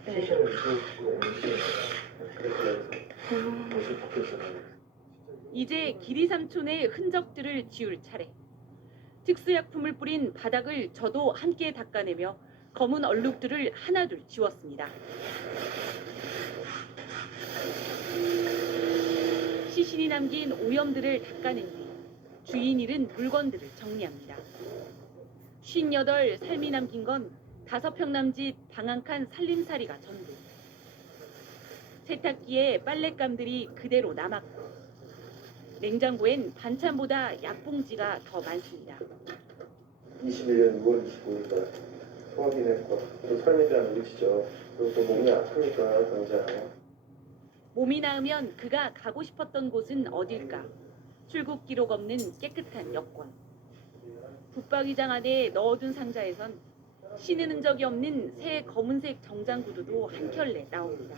시신을 이쪽으로 옮기는 거예요. 그래서 여기서 옷이 벗겼잖아요. 이제 기리 삼촌의 흔적들을 지울 차례. 특수약품을 뿌린 바닥을 저도 함께 닦아내며 검은 얼룩들을 하나둘 지웠습니다. 시신이 남긴 오염들을 닦아낸 뒤 주인 잃은 물건들을 정리합니다. 58 삶이 남긴 건 5평 남짓 방 한 칸 살림살이가 전부. 세탁기에 빨랫감들이 그대로 남았고 냉장고엔 반찬보다 약봉지가 더 많습니다. 21년 6월 25일날 소확인했고 또 삶이라는 위치죠. 그리고 또 몸이 아프니까 당장 몸이 나으면 그가 가고 싶었던 곳은 어딜까? 출국 기록 없는 깨끗한 여권. 붙박이장 안에 넣어둔 상자에선 신은 흔적이 없는 새 검은색 정장 구두도 한 켤레 나옵니다.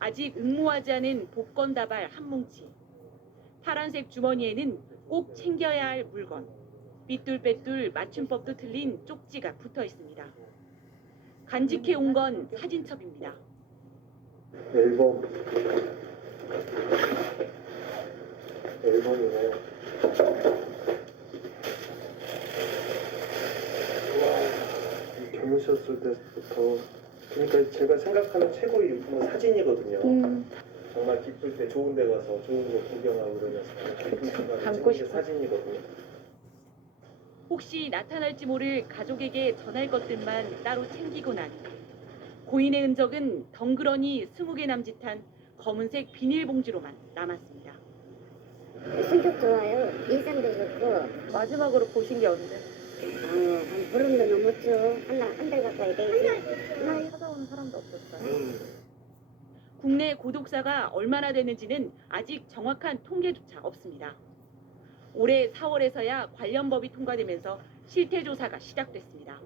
아직 응모하지 않은 복권 다발 한 뭉치. 파란색 주머니에는 꼭 챙겨야 할 물건. 삐뚤빼뚤 맞춤법도 틀린 쪽지가 붙어 있습니다. 간직해 온 건 사진첩입니다. 앨범이네. 젊으셨을 때부터 그러니까 제가 생각하는 최고의 유품은 사진이거든요. 정말 기쁠 때 좋은 데 가서 좋은 거 구경하고 그러면서 기쁜 순간을 찍는 게 사진이거든요. 혹시 나타날지 모를 가족에게 전할 것들만 따로 챙기고 나니 고인의 흔적은 덩그러니 20개 남짓한 검은색 비닐봉지로만 남았습니다. 성격 좋아요. 인상도 좋고. 마지막으로 보신 게 언제? 한 보름도 넘었죠. 한 달 가까이 되지. 찾아오는 사람도 없었어요. 국내 고독사가 얼마나 되는지는 아직 정확한 통계조차 없습니다. 올해 4월에서야 관련 법이 통과되면서 실태 조사가 시작됐습니다.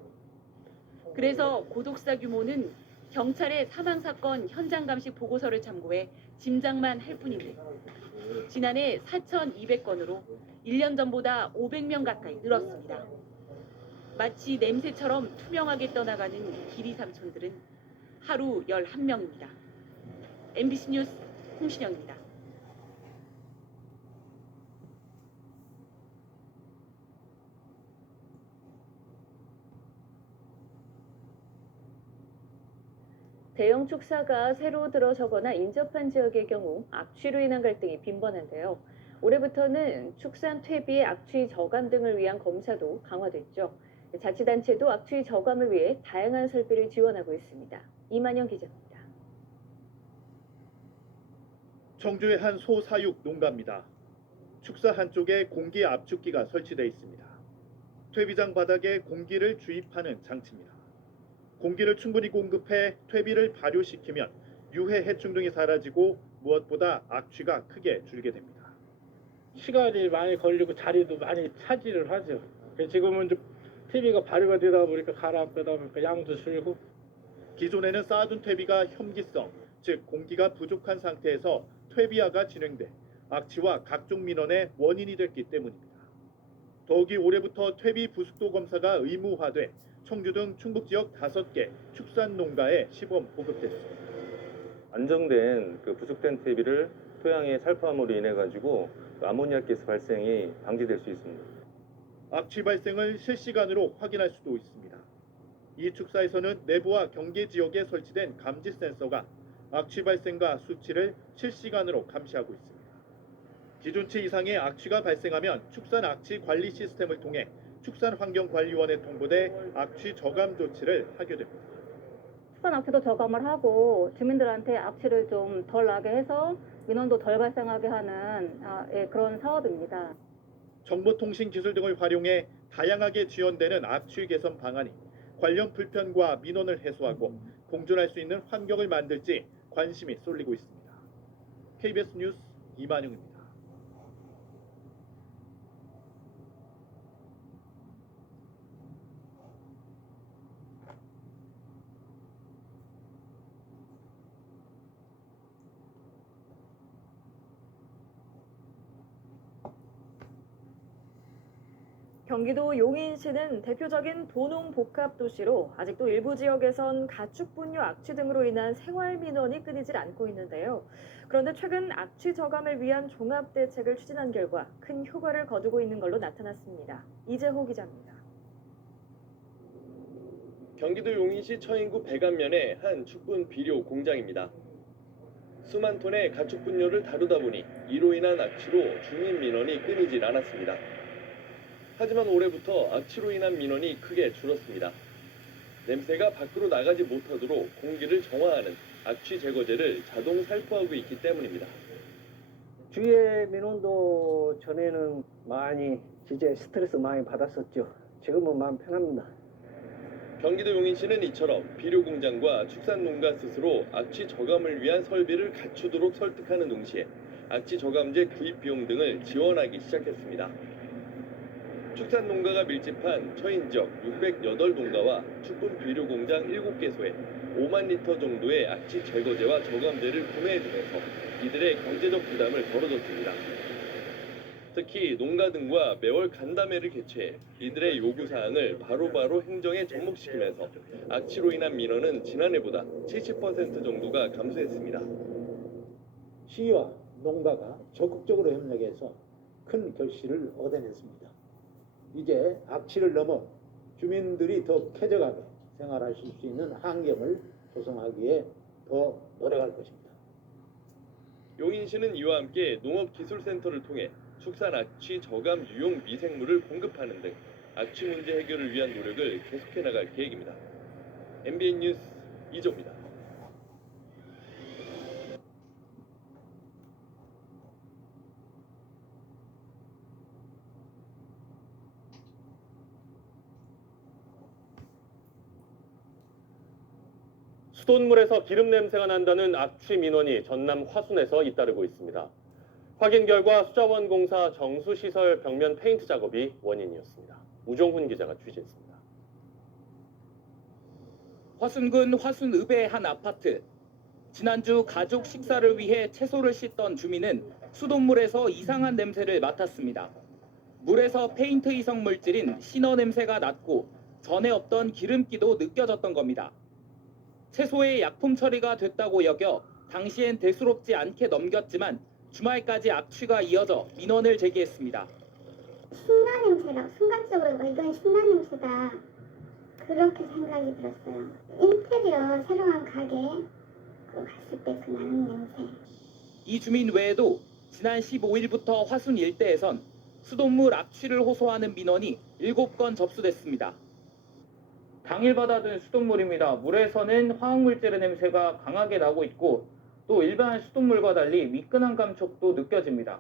그래서 고독사 규모는 경찰의 사망사건 현장 감식 보고서를 참고해 짐작만 할 뿐인데 지난해 4,200건으로 1년 전보다 500명 가까이 늘었습니다. 마치 냄새처럼 투명하게 떠나가는 기리 삼촌들은 하루 11명입니다. MBC 뉴스 홍신영입니다. 대형 축사가 새로 들어서거나 인접한 지역의 경우 악취로 인한 갈등이 빈번한데요. 올해부터는 축산 퇴비 악취 저감 등을 위한 검사도 강화됐죠. 자치단체도 악취 저감을 위해 다양한 설비를 지원하고 있습니다. 이만영 기자입니다. 청주의 한 소사육 농가입니다. 축사 한쪽에 공기 압축기가 설치되어 있습니다. 퇴비장 바닥에 공기를 주입하는 장치입니다. 공기를 충분히 공급해 퇴비를 발효시키면 유해 해충 등이 사라지고 무엇보다 악취가 크게 줄게 됩니다. 시간이 많이 걸리고 자리도 많이 차지를 하죠. 지금은 좀 퇴비가 발효가 되다 보니까 가라앉다 보니까 양도 줄고. 기존에는 쌓아둔 퇴비가 혐기성, 즉 공기가 부족한 상태에서 퇴비화가 진행돼 악취와 각종 민원의 원인이 됐기 때문입니다. 더욱이 올해부터 퇴비 부숙도 검사가 의무화돼 청주 등 충북 지역 5개 축산 농가에 시범 보급됐습니다. 안정된 부숙된 퇴비를 토양에 살포함으로 인해 가지고 아모니아가스 발생이 방지될 수 있습니다. 악취 발생을 실시간으로 확인할 수도 있습니다. 이 축사에서는 내부와 경계 지역에 설치된 감지 센서가 악취 발생과 수치를 실시간으로 감시하고 있습니다. 기준치 이상의 악취가 발생하면 축산 악취 관리 시스템을 통해 축산환경관리원에 통보돼 악취 저감 조치를 하게 됩니다. 축산 악취도 저감을 하고 주민들한테 악취를 좀 덜 나게 해서 민원도 덜 발생하게 하는 그런 사업입니다. 정보통신 기술 등을 활용해 다양하게 지원되는 악취 개선 방안이 관련 불편과 민원을 해소하고 공존할 수 있는 환경을 만들지 관심이 쏠리고 있습니다. KBS 뉴스 이만용입니다. 경기도 용인시는 대표적인 도농 복합 도시로 아직도 일부 지역에선 가축 분뇨 악취 등으로 인한 생활 민원이 끊이질 않고 있는데요. 그런데 최근 악취 저감을 위한 종합 대책을 추진한 결과 큰 효과를 거두고 있는 걸로 나타났습니다. 이재호 기자입니다. 경기도 용인시 처인구 백안면의 한 축분 비료 공장입니다. 수만 톤의 가축 분뇨를 다루다 보니 이로 인한 악취로 주민 민원이 끊이질 않았습니다. 하지만 올해부터 악취로 인한 민원이 크게 줄었습니다. 냄새가 밖으로 나가지 못하도록 공기를 정화하는 악취 제거제를 자동 살포하고 있기 때문입니다. 주위의 민원도 전에는 많이 진짜 스트레스 많이 받았었죠. 지금은 마음 편합니다. 경기도 용인시는 이처럼 비료 공장과 축산 농가 스스로 악취 저감을 위한 설비를 갖추도록 설득하는 동시에 악취 저감제 구입 비용 등을 지원하기 시작했습니다. 축산 농가가 밀집한 처인 지역 608농가와 축분 비료 공장 7개소에 5만 리터 정도의 악취 제거제와 저감제를 구매해주면서 이들의 경제적 부담을 덜어줬습니다. 특히 농가 등과 매월 간담회를 개최해 이들의 요구사항을 바로바로 행정에 접목시키면서 악취로 인한 민원은 지난해보다 70% 정도가 감소했습니다. 시와 농가가 적극적으로 협력해서 큰 결실을 얻어냈습니다. 이제 악취를 넘어 주민들이 더 쾌적하게 생활하실 수 있는 환경을 조성하기에 더 노력할 것입니다. 용인시는 이와 함께 농업기술센터를 통해 축산 악취 저감 유용 미생물을 공급하는 등 악취 문제 해결을 위한 노력을 계속해 나갈 계획입니다. MBN 뉴스 이조입니다. 수돗물에서 기름 냄새가 난다는 악취 민원이 전남 화순에서 잇따르고 있습니다. 확인 결과 수자원공사 정수시설 벽면 페인트 작업이 원인이었습니다. 우종훈 기자가 취재했습니다. 화순군 화순읍의 한 아파트. 지난주 가족 식사를 위해 채소를 씻던 주민은 수돗물에서 이상한 냄새를 맡았습니다. 물에서 페인트 이성 물질인 신어 냄새가 났고 전에 없던 기름기도 느껴졌던 겁니다. 채소의 약품 처리가 됐다고 여겨 당시엔 대수롭지 않게 넘겼지만 주말까지 악취가 이어져 민원을 제기했습니다. 신나 냄새라고 순간적으로 이건 신나 냄새다 그렇게 생각이 들었어요. 인테리어 새로 한 가게 갔을 때 그 나는 냄새. 이 주민 외에도 지난 15일부터 화순 일대에선 수돗물 악취를 호소하는 민원이 7건 접수됐습니다. 당일 받아든 수돗물입니다. 물에서는 화학물질의 냄새가 강하게 나고 있고 또 일반 수돗물과 달리 미끈한 감촉도 느껴집니다.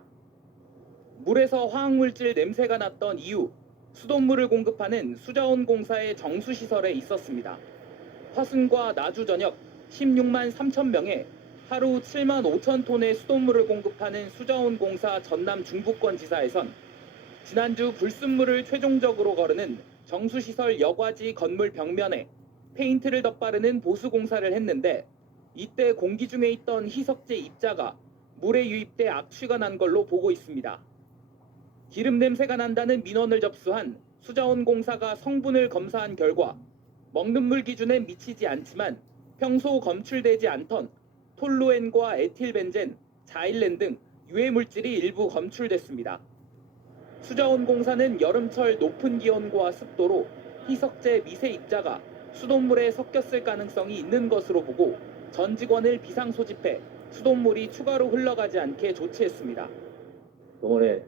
물에서 화학물질 냄새가 났던 이유, 수돗물을 공급하는 수자원공사의 정수시설에 있었습니다. 화순과 나주 전역 16만 3천 명에 하루 7만 5천 톤의 수돗물을 공급하는 수자원공사 전남 중부권 지사에선 지난주 불순물을 최종적으로 거르는 정수시설 여과지 건물 벽면에 페인트를 덧바르는 보수공사를 했는데 이때 공기 중에 있던 희석제 입자가 물에 유입돼 악취가 난 걸로 보고 있습니다. 기름 냄새가 난다는 민원을 접수한 수자원공사가 성분을 검사한 결과 먹는 물 기준엔 미치지 않지만 평소 검출되지 않던 톨루엔과 에틸벤젠, 자일렌 등 유해 물질이 일부 검출됐습니다. 수자원공사는 여름철 높은 기온과 습도로 희석제 미세 입자가 수돗물에 섞였을 가능성이 있는 것으로 보고 전 직원을 비상 소집해 수돗물이 추가로 흘러가지 않게 조치했습니다. 이번에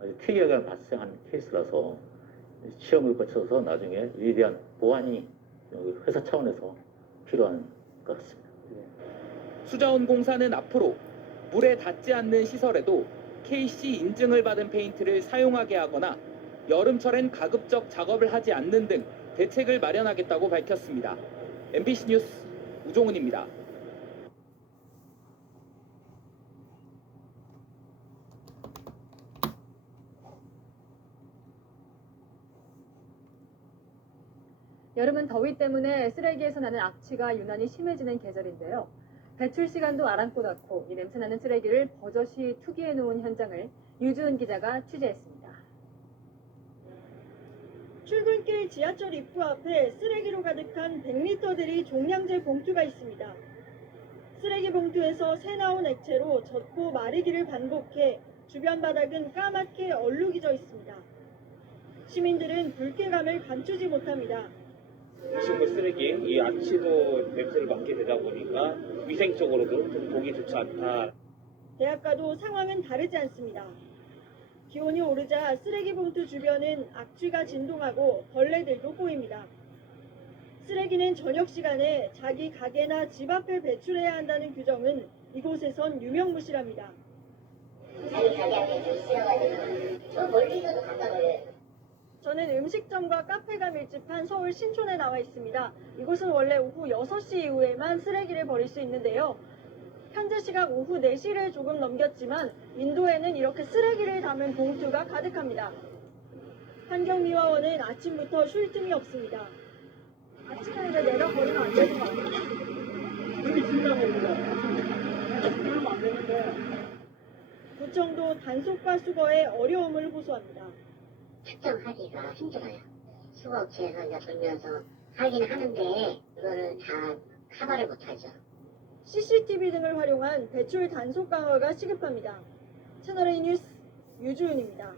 아주 특이하게 발생한 케이스라서 시험을 거쳐서 나중에 이에 대한 보완이 회사 차원에서 필요한 것 같습니다. 수자원공사는 앞으로 물에 닿지 않는 시설에도 KC 인증을 받은 페인트를 사용하게 하거나 여름철엔 가급적 작업을 하지 않는 등 대책을 마련하겠다고 밝혔습니다. MBC 뉴스 우종훈입니다. 여름은 더위 때문에 쓰레기에서 나는 악취가 유난히 심해지는 계절인데요. 배출 시간도 아랑곳 않고 이 냄새나는 쓰레기를 버젓이 투기해 놓은 현장을 유주은 기자가 취재했습니다. 출근길 지하철 입구 앞에 쓰레기로 가득한 100리터들이 종량제 봉투가 있습니다. 쓰레기 봉투에서 새 나온 액체로 젖고 마르기를 반복해 주변 바닥은 까맣게 얼룩이 져 있습니다. 시민들은 불쾌감을 감추지 못합니다. 음식물 쓰레기, 이 악취로 냄새를 맡게 되다 보니까 위생적으로도 좀 보기 좋지 않다. 대학가도 상황은 다르지 않습니다. 기온이 오르자 쓰레기 봉투 주변은 악취가 진동하고 벌레들도 보입니다. 쓰레기는 저녁 시간에 자기 가게나 집 앞에 배출해야 한다는 규정은 이곳에선 유명무실합니다. 자기 가게 앞에 있어가지고 저 멀리서도 갖다 버려요. 저는 음식점과 카페가 밀집한 서울 신촌에 나와 있습니다. 이곳은 원래 오후 6시 이후에만 쓰레기를 버릴 수 있는데요. 현재 시각 오후 4시를 조금 넘겼지만 인도에는 이렇게 쓰레기를 담은 봉투가 가득합니다. 환경미화원은 아침부터 쉴 틈이 없습니다. 아침에 이제 내려 버리면 안 되는 거 아니에요? 그렇게 중요한 겁니다. 그러면 안 되는데. 구청도 단속과 수거에 어려움을 호소합니다. 측정하기가 힘들어요. 수거업체에서 이제 돌면서 하긴 하는데 그거를 다 커버를 못하죠. CCTV 등을 활용한 배출 단속 강화가 시급합니다. 채널A 뉴스 유주은입니다.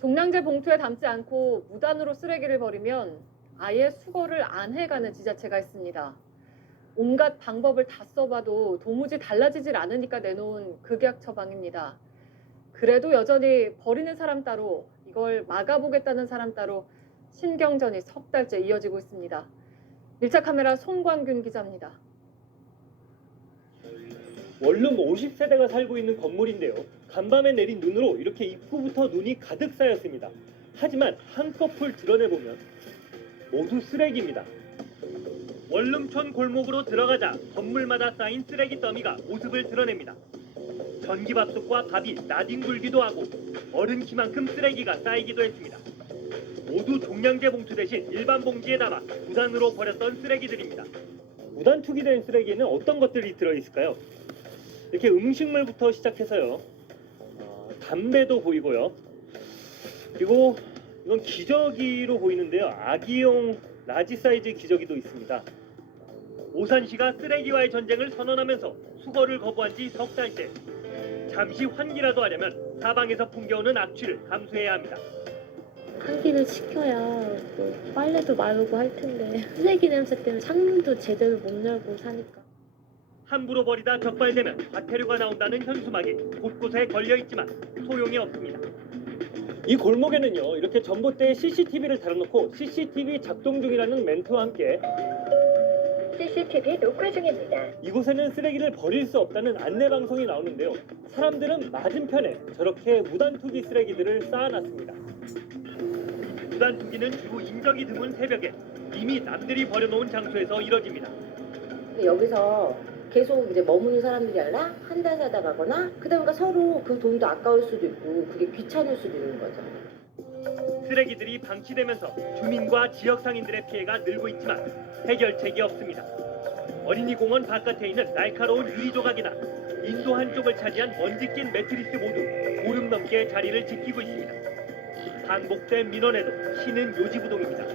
종량제 봉투에 담지 않고 무단으로 쓰레기를 버리면 아예 수거를 안 해가는 지자체가 있습니다. 온갖 방법을 다 써봐도 도무지 달라지질 않으니까 내놓은 극약 처방입니다. 그래도 여전히 버리는 사람 따로, 이걸 막아보겠다는 사람 따로 신경전이 석 달째 이어지고 있습니다. 밀착 카메라 송광균 기자입니다. 원룸 50세대가 살고 있는 건물인데요. 간밤에 내린 눈으로 이렇게 입구부터 눈이 가득 쌓였습니다. 하지만 한꺼풀 드러내보면 모두 쓰레기입니다. 원룸촌 골목으로 들어가자 건물마다 쌓인 쓰레기 더미가 모습을 드러냅니다. 전기밥솥과 밥이 나뒹굴기도 하고 어른 키만큼 쓰레기가 쌓이기도 했습니다. 모두 종량제 봉투 대신 일반 봉지에 담아 무단으로 버렸던 쓰레기들입니다. 무단 투기된 쓰레기에는 어떤 것들이 들어있을까요? 이렇게 음식물부터 시작해서요. 담배도 보이고요. 그리고 이건 기저귀로 보이는데요. 아기용 라지 사이즈 기저귀도 있습니다. 오산시가 쓰레기와의 전쟁을 선언하면서 수거를 거부한 지 석 달째. 잠시 환기라도 하려면 사방에서 풍겨오는 악취를 감수해야 합니다. 환기를 시켜야 뭐 빨래도 마르고 할 텐데 쓰레기 냄새 때문에 창문도 제대로 못 열고 사니까. 함부로 버리다 적발되면 과태료가 나온다는 현수막이 곳곳에 걸려있지만 소용이 없습니다. 이 골목에는요, 이렇게 전봇대에 CCTV를 달아놓고 CCTV 작동 중이라는 멘트와 함께 CCTV 녹화 중입니다. 이곳에는 쓰레기를 버릴 수 없다는 안내방송이 나오는데요. 사람들은 맞은편에 저렇게 무단 투기 쓰레기들을 쌓아놨습니다. 무단 투기는 주로 인적이 드문 새벽에 이미 남들이 버려놓은 장소에서 이뤄집니다. 여기서 계속 이제 머무는 사람들이 아니라 한 달 살다 가거나 그다음에 서로 그 돈도 아까울 수도 있고 그게 귀찮을 수도 있는 거죠. 쓰레기들이 방치되면서 주민과 지역 상인들의 피해가 늘고 있지만 해결책이 없습니다. 어린이 공원 바깥에 있는 날카로운 유리 조각이나 인도 한쪽을 차지한 먼지 낀 매트리스 모두 보름 넘게 자리를 지키고 있습니다. 반복된 민원에도 시는 요지부동입니다.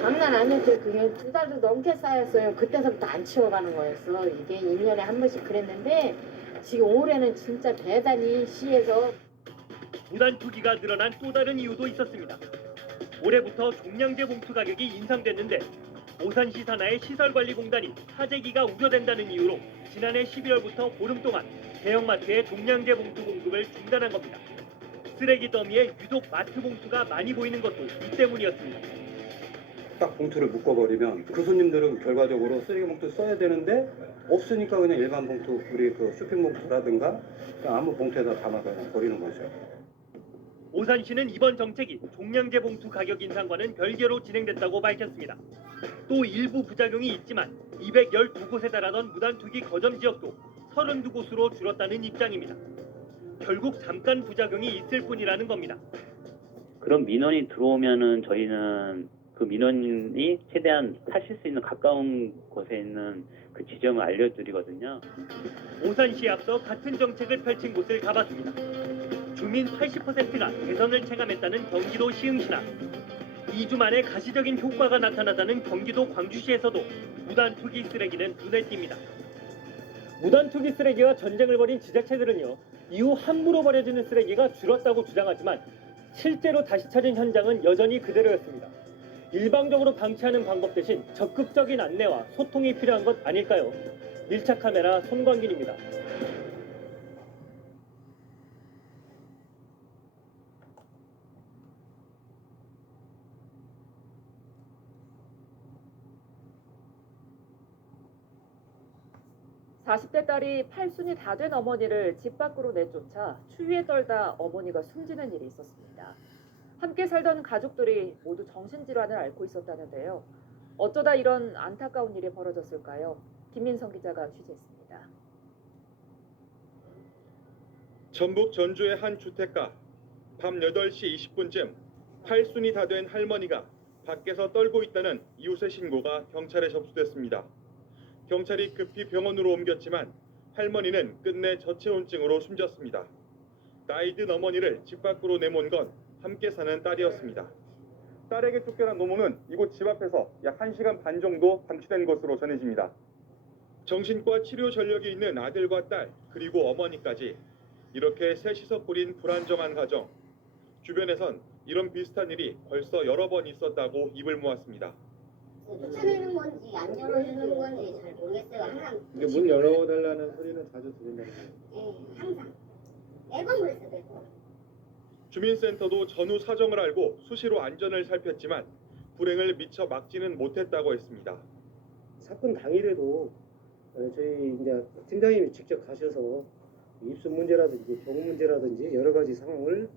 장난 아니었어요. 그게 2달도 넘게 쌓였어요. 그때서부터 안 치워가는 거였어. 이게 1년에 한 번씩 그랬는데 지금 올해는 진짜 대단히 시에서 무단 투기가 늘어난 또 다른 이유도 있었습니다. 올해부터 종량제 봉투 가격이 인상됐는데 오산시 산하의 시설관리공단이 사재기가 우려된다는 이유로 지난해 12월부터 보름 동안 대형마트의 종량제 봉투 공급을 중단한 겁니다. 쓰레기 더미에 유독 마트 봉투가 많이 보이는 것도 이 때문이었습니다. 딱 봉투를 묶어버리면 그 손님들은 결과적으로 쓰레기 봉투 써야 되는데 없으니까 그냥 일반 봉투, 우리 그 쇼핑 봉투라든가 아무 봉투에다 담아서 그냥 버리는 거죠. 오산시는 이번 정책이 종량제 봉투 가격 인상과는 별개로 진행됐다고 밝혔습니다. 또 일부 부작용이 있지만 212곳에 달하던 무단 투기 거점 지역도 32곳으로 줄었다는 입장입니다. 결국 잠깐 부작용이 있을 뿐이라는 겁니다. 그런 민원이 들어오면은 저희는 그 민원이 최대한 사실 수 있는 가까운 곳에 있는 그 그 지점을 알려드리거든요. 오산시에 앞서 같은 정책을 펼친 곳을 가봤습니다. 주민 80%가 대선을 체감했다는 경기도 시흥시나 2주 만에 가시적인 효과가 나타나다는 경기도 광주시에서도 무단 투기 쓰레기는 눈에 띕니다. 무단 투기 쓰레기와 전쟁을 벌인 지자체들은요, 이후 함부로 버려지는 쓰레기가 줄었다고 주장하지만 실제로 다시 찾은 현장은 여전히 그대로였습니다. 일방적으로 방치하는 방법 대신 적극적인 안내와 소통이 필요한 것 아닐까요? 1차 카메라 손광균입니다. (40대) 딸이 팔순이 다 된 어머니를 집 밖으로 내쫓아 추위에 떨다 어머니가 숨지는 일이 있었습니다. 함께 살던 가족들이 모두 정신질환을 앓고 있었다는데요. 어쩌다 이런 안타까운 일이 벌어졌을까요? 김민성 기자가 취재했습니다. 전북 전주의 한 주택가. 밤 8시 20분쯤 팔순이 다 된 할머니가 밖에서 떨고 있다는 이웃의 신고가 경찰에 접수됐습니다. 경찰이 급히 병원으로 옮겼지만 할머니는 끝내 저체온증으로 숨졌습니다. 나이 든 어머니를 집 밖으로 내몬 건 함께 사는 딸이었습니다. 딸에게 쫓겨난 노모는 이곳 집 앞에서 약 1시간 반 정도 방치된 것으로 전해집니다. 정신과 치료 전력이 있는 아들과 딸, 그리고 어머니까지 이렇게 셋이서 꾸린 불안정한 가정. 주변에선 이런 비슷한 일이 벌써 여러 번 있었다고 입을 모았습니다. 쫓아내는 건지 안 열어주는 건지 잘 모르겠어요. 항상 근데 문 열어달라는 소리는 자주 들린다는 거예요. 예, 항상 매번 그랬어요. 주민센터도 전후 사정을 알고 수시로 안전을 살폈지만 불행을 미처 막지는 못했다고 했습니다. 사건 당일에도 저희 이제 팀장님이 직접 가셔서 입수 문제라든지 경우 문제라든지 여러 가지 상황을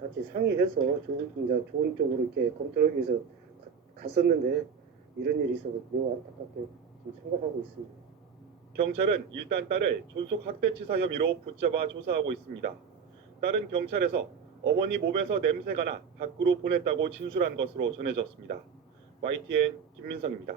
같이 상의해서 좋은 쪽으로 이렇게 검토하기 위해서 갔었는데 이런 일이 있어서 매우 안타깝게 생각하고 있습니다. 경찰은 일단 딸을 존속 학대치사 혐의로 붙잡아 조사하고 있습니다. 딸은 경찰에서 어머니 몸에서 냄새가 나 밖으로 보냈다고 진술한 것으로 전해졌습니다. YTN 김민성입니다.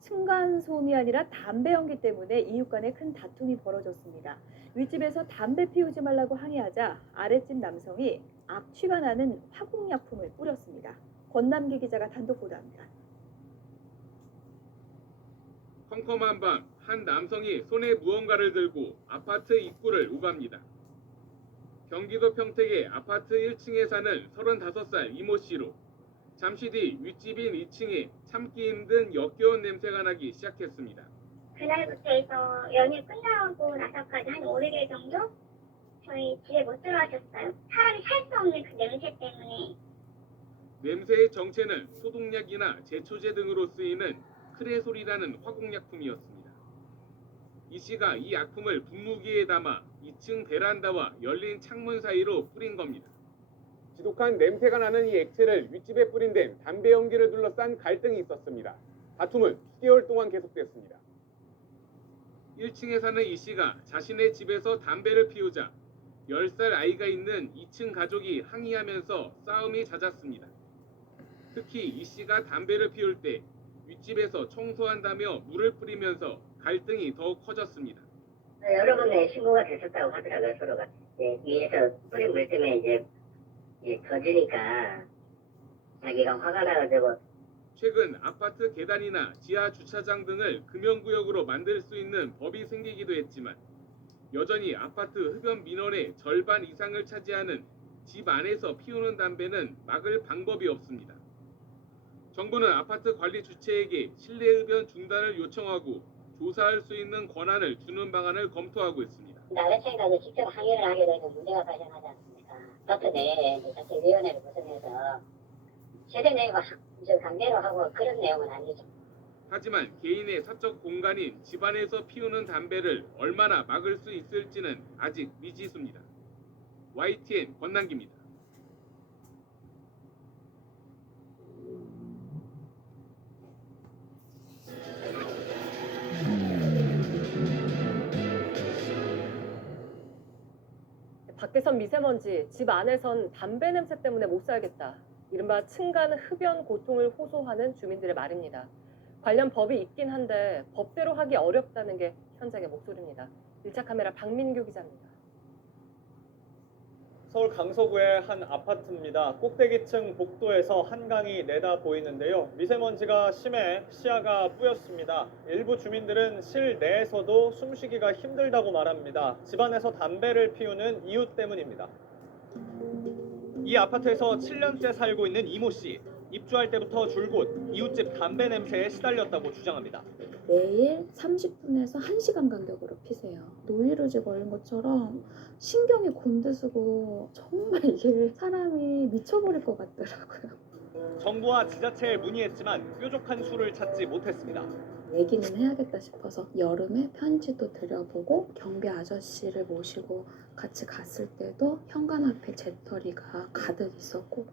층간소음이 아니라 담배 연기 때문에 이웃 간에 큰 다툼이 벌어졌습니다. 윗집에서 담배 피우지 말라고 항의하자 아랫집 남성이 악취가 나는 화공약품을 뿌렸습니다. 권남기 기자가 단독 보도합니다. 컴컴한 밤 한 남성이 손에 무언가를 들고 아파트 입구를 오갑니다. 경기도 평택의 아파트 1층에 사는 35살 이모 씨로 잠시 뒤 윗집인 2층에 참기 힘든 역겨운 냄새가 나기 시작했습니다. 그날부터 해서 연휴 끝나고 나서까지 한 5일 정도 저희 집에 못 들어가셨어요. 사람이 살 수 없는 그 냄새 때문에. 냄새의 정체는 소독약이나 제초제 등으로 쓰이는 크레솔이라는 화공약품이었습니다. 이 씨가 이 약품을 분무기에 담아 2층 베란다와 열린 창문 사이로 뿌린 겁니다. 지독한 냄새가 나는 이 액체를 윗집에 뿌린 데는 담배 연기를 둘러싼 갈등이 있었습니다. 다툼은 수개월 동안 계속됐습니다. 1층에 사는 이 씨가 자신의 집에서 담배를 피우자 10살 아이가 있는 2층 가족이 항의하면서 싸움이 잦았습니다. 특히 이 씨가 담배를 피울 때 윗집에서 청소한다며 물을 뿌리면서 갈등이 더욱 커졌습니다. 여러 번에 신고가 됐었다고 하더라고요, 서로가. 위에서 뿌린 물 때문에 이제 젖으니까 자기가 화가 나가지고. 최근 아파트 계단이나 지하 주차장 등을 금연구역으로 만들 수 있는 법이 생기기도 했지만 여전히 아파트 흡연 민원의 절반 이상을 차지하는 집 안에서 피우는 담배는 막을 방법이 없습니다. 정부는 아파트 관리 주체에게 실내 흡연 중단을 요청하고 조사할 수 있는 권한을 주는 방안을 검토하고 있습니다. 아래층에서 직접 항의를 하게 되면 문제가 발생하지 않습니까? 아파트 내에 자체위원회를 구성해서 세대 내가 강제로 하고 그런 내용은 아니죠. 하지만 개인의 사적 공간인 집안에서 피우는 담배를 얼마나 막을 수 있을지는 아직 미지수입니다. YTN 권남기입니다. 밖에선 미세먼지, 집 안에선 담배 냄새 때문에 못 살겠다. 이른바 층간 흡연 고통을 호소하는 주민들의 말입니다. 관련 법이 있긴 한데 법대로 하기 어렵다는 게 현장의 목소리입니다. 1차 카메라 박민규 기자입니다. 서울 강서구의 한 아파트입니다. 꼭대기층 복도에서 한강이 내다 보이는데요. 미세먼지가 심해 시야가 뿌였습니다. 일부 주민들은 실내에서도 숨쉬기가 힘들다고 말합니다. 집안에서 담배를 피우는 이유 때문입니다. 이 아파트에서 7년째 살고 있는 이모 씨. 입주할 때부터 줄곧 이웃집 담배 냄새에 시달렸다고 주장합니다. 매일 30분에서 1시간 간격으로 피세요. 노이로제 걸린 것처럼 신경이 곤두서고 정말 이게 사람이 미쳐버릴 것 같더라고요. 정부와 지자체에 문의했지만 뾰족한 수를 찾지 못했습니다. 얘기는 해야겠다 싶어서 여름에 편지도 드려보고 경비 아저씨를 모시고 같이 갔을 때도 현관 앞에 재떨이가 가득 있었고,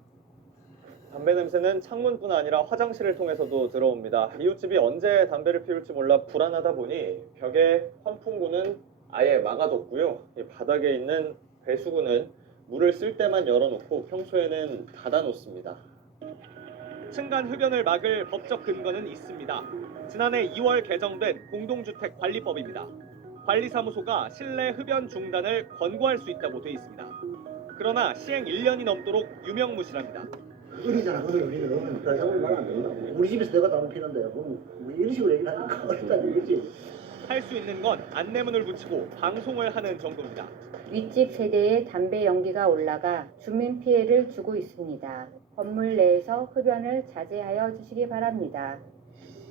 담배 냄새는 창문뿐 아니라 화장실을 통해서도 들어옵니다. 이웃집이 언제 담배를 피울지 몰라 불안하다 보니 벽에 환풍구는 아예 막아뒀고요. 이 바닥에 있는 배수구는 물을 쓸 때만 열어놓고 평소에는 닫아놓습니다. 층간 흡연을 막을 법적 근거는 있습니다. 지난해 2월 개정된 공동주택관리법입니다. 관리사무소가 실내 흡연 중단을 권고할 수 있다고 돼 있습니다. 그러나 시행 1년이 넘도록 유명무실합니다. 어리잖아. 그래 우리는 더 이상 말안 된다. 우리 집에서 내가 담배 피는데 그럼 이런 식으로 얘기하니까 어렵다는 얘기지. 할 수 있는 건 안내문을 붙이고 방송을 하는 정도입니다. 윗집 세대에 담배 연기가 올라가 주민 피해를 주고 있습니다. 건물 내에서 흡연을 자제하여 주시기 바랍니다.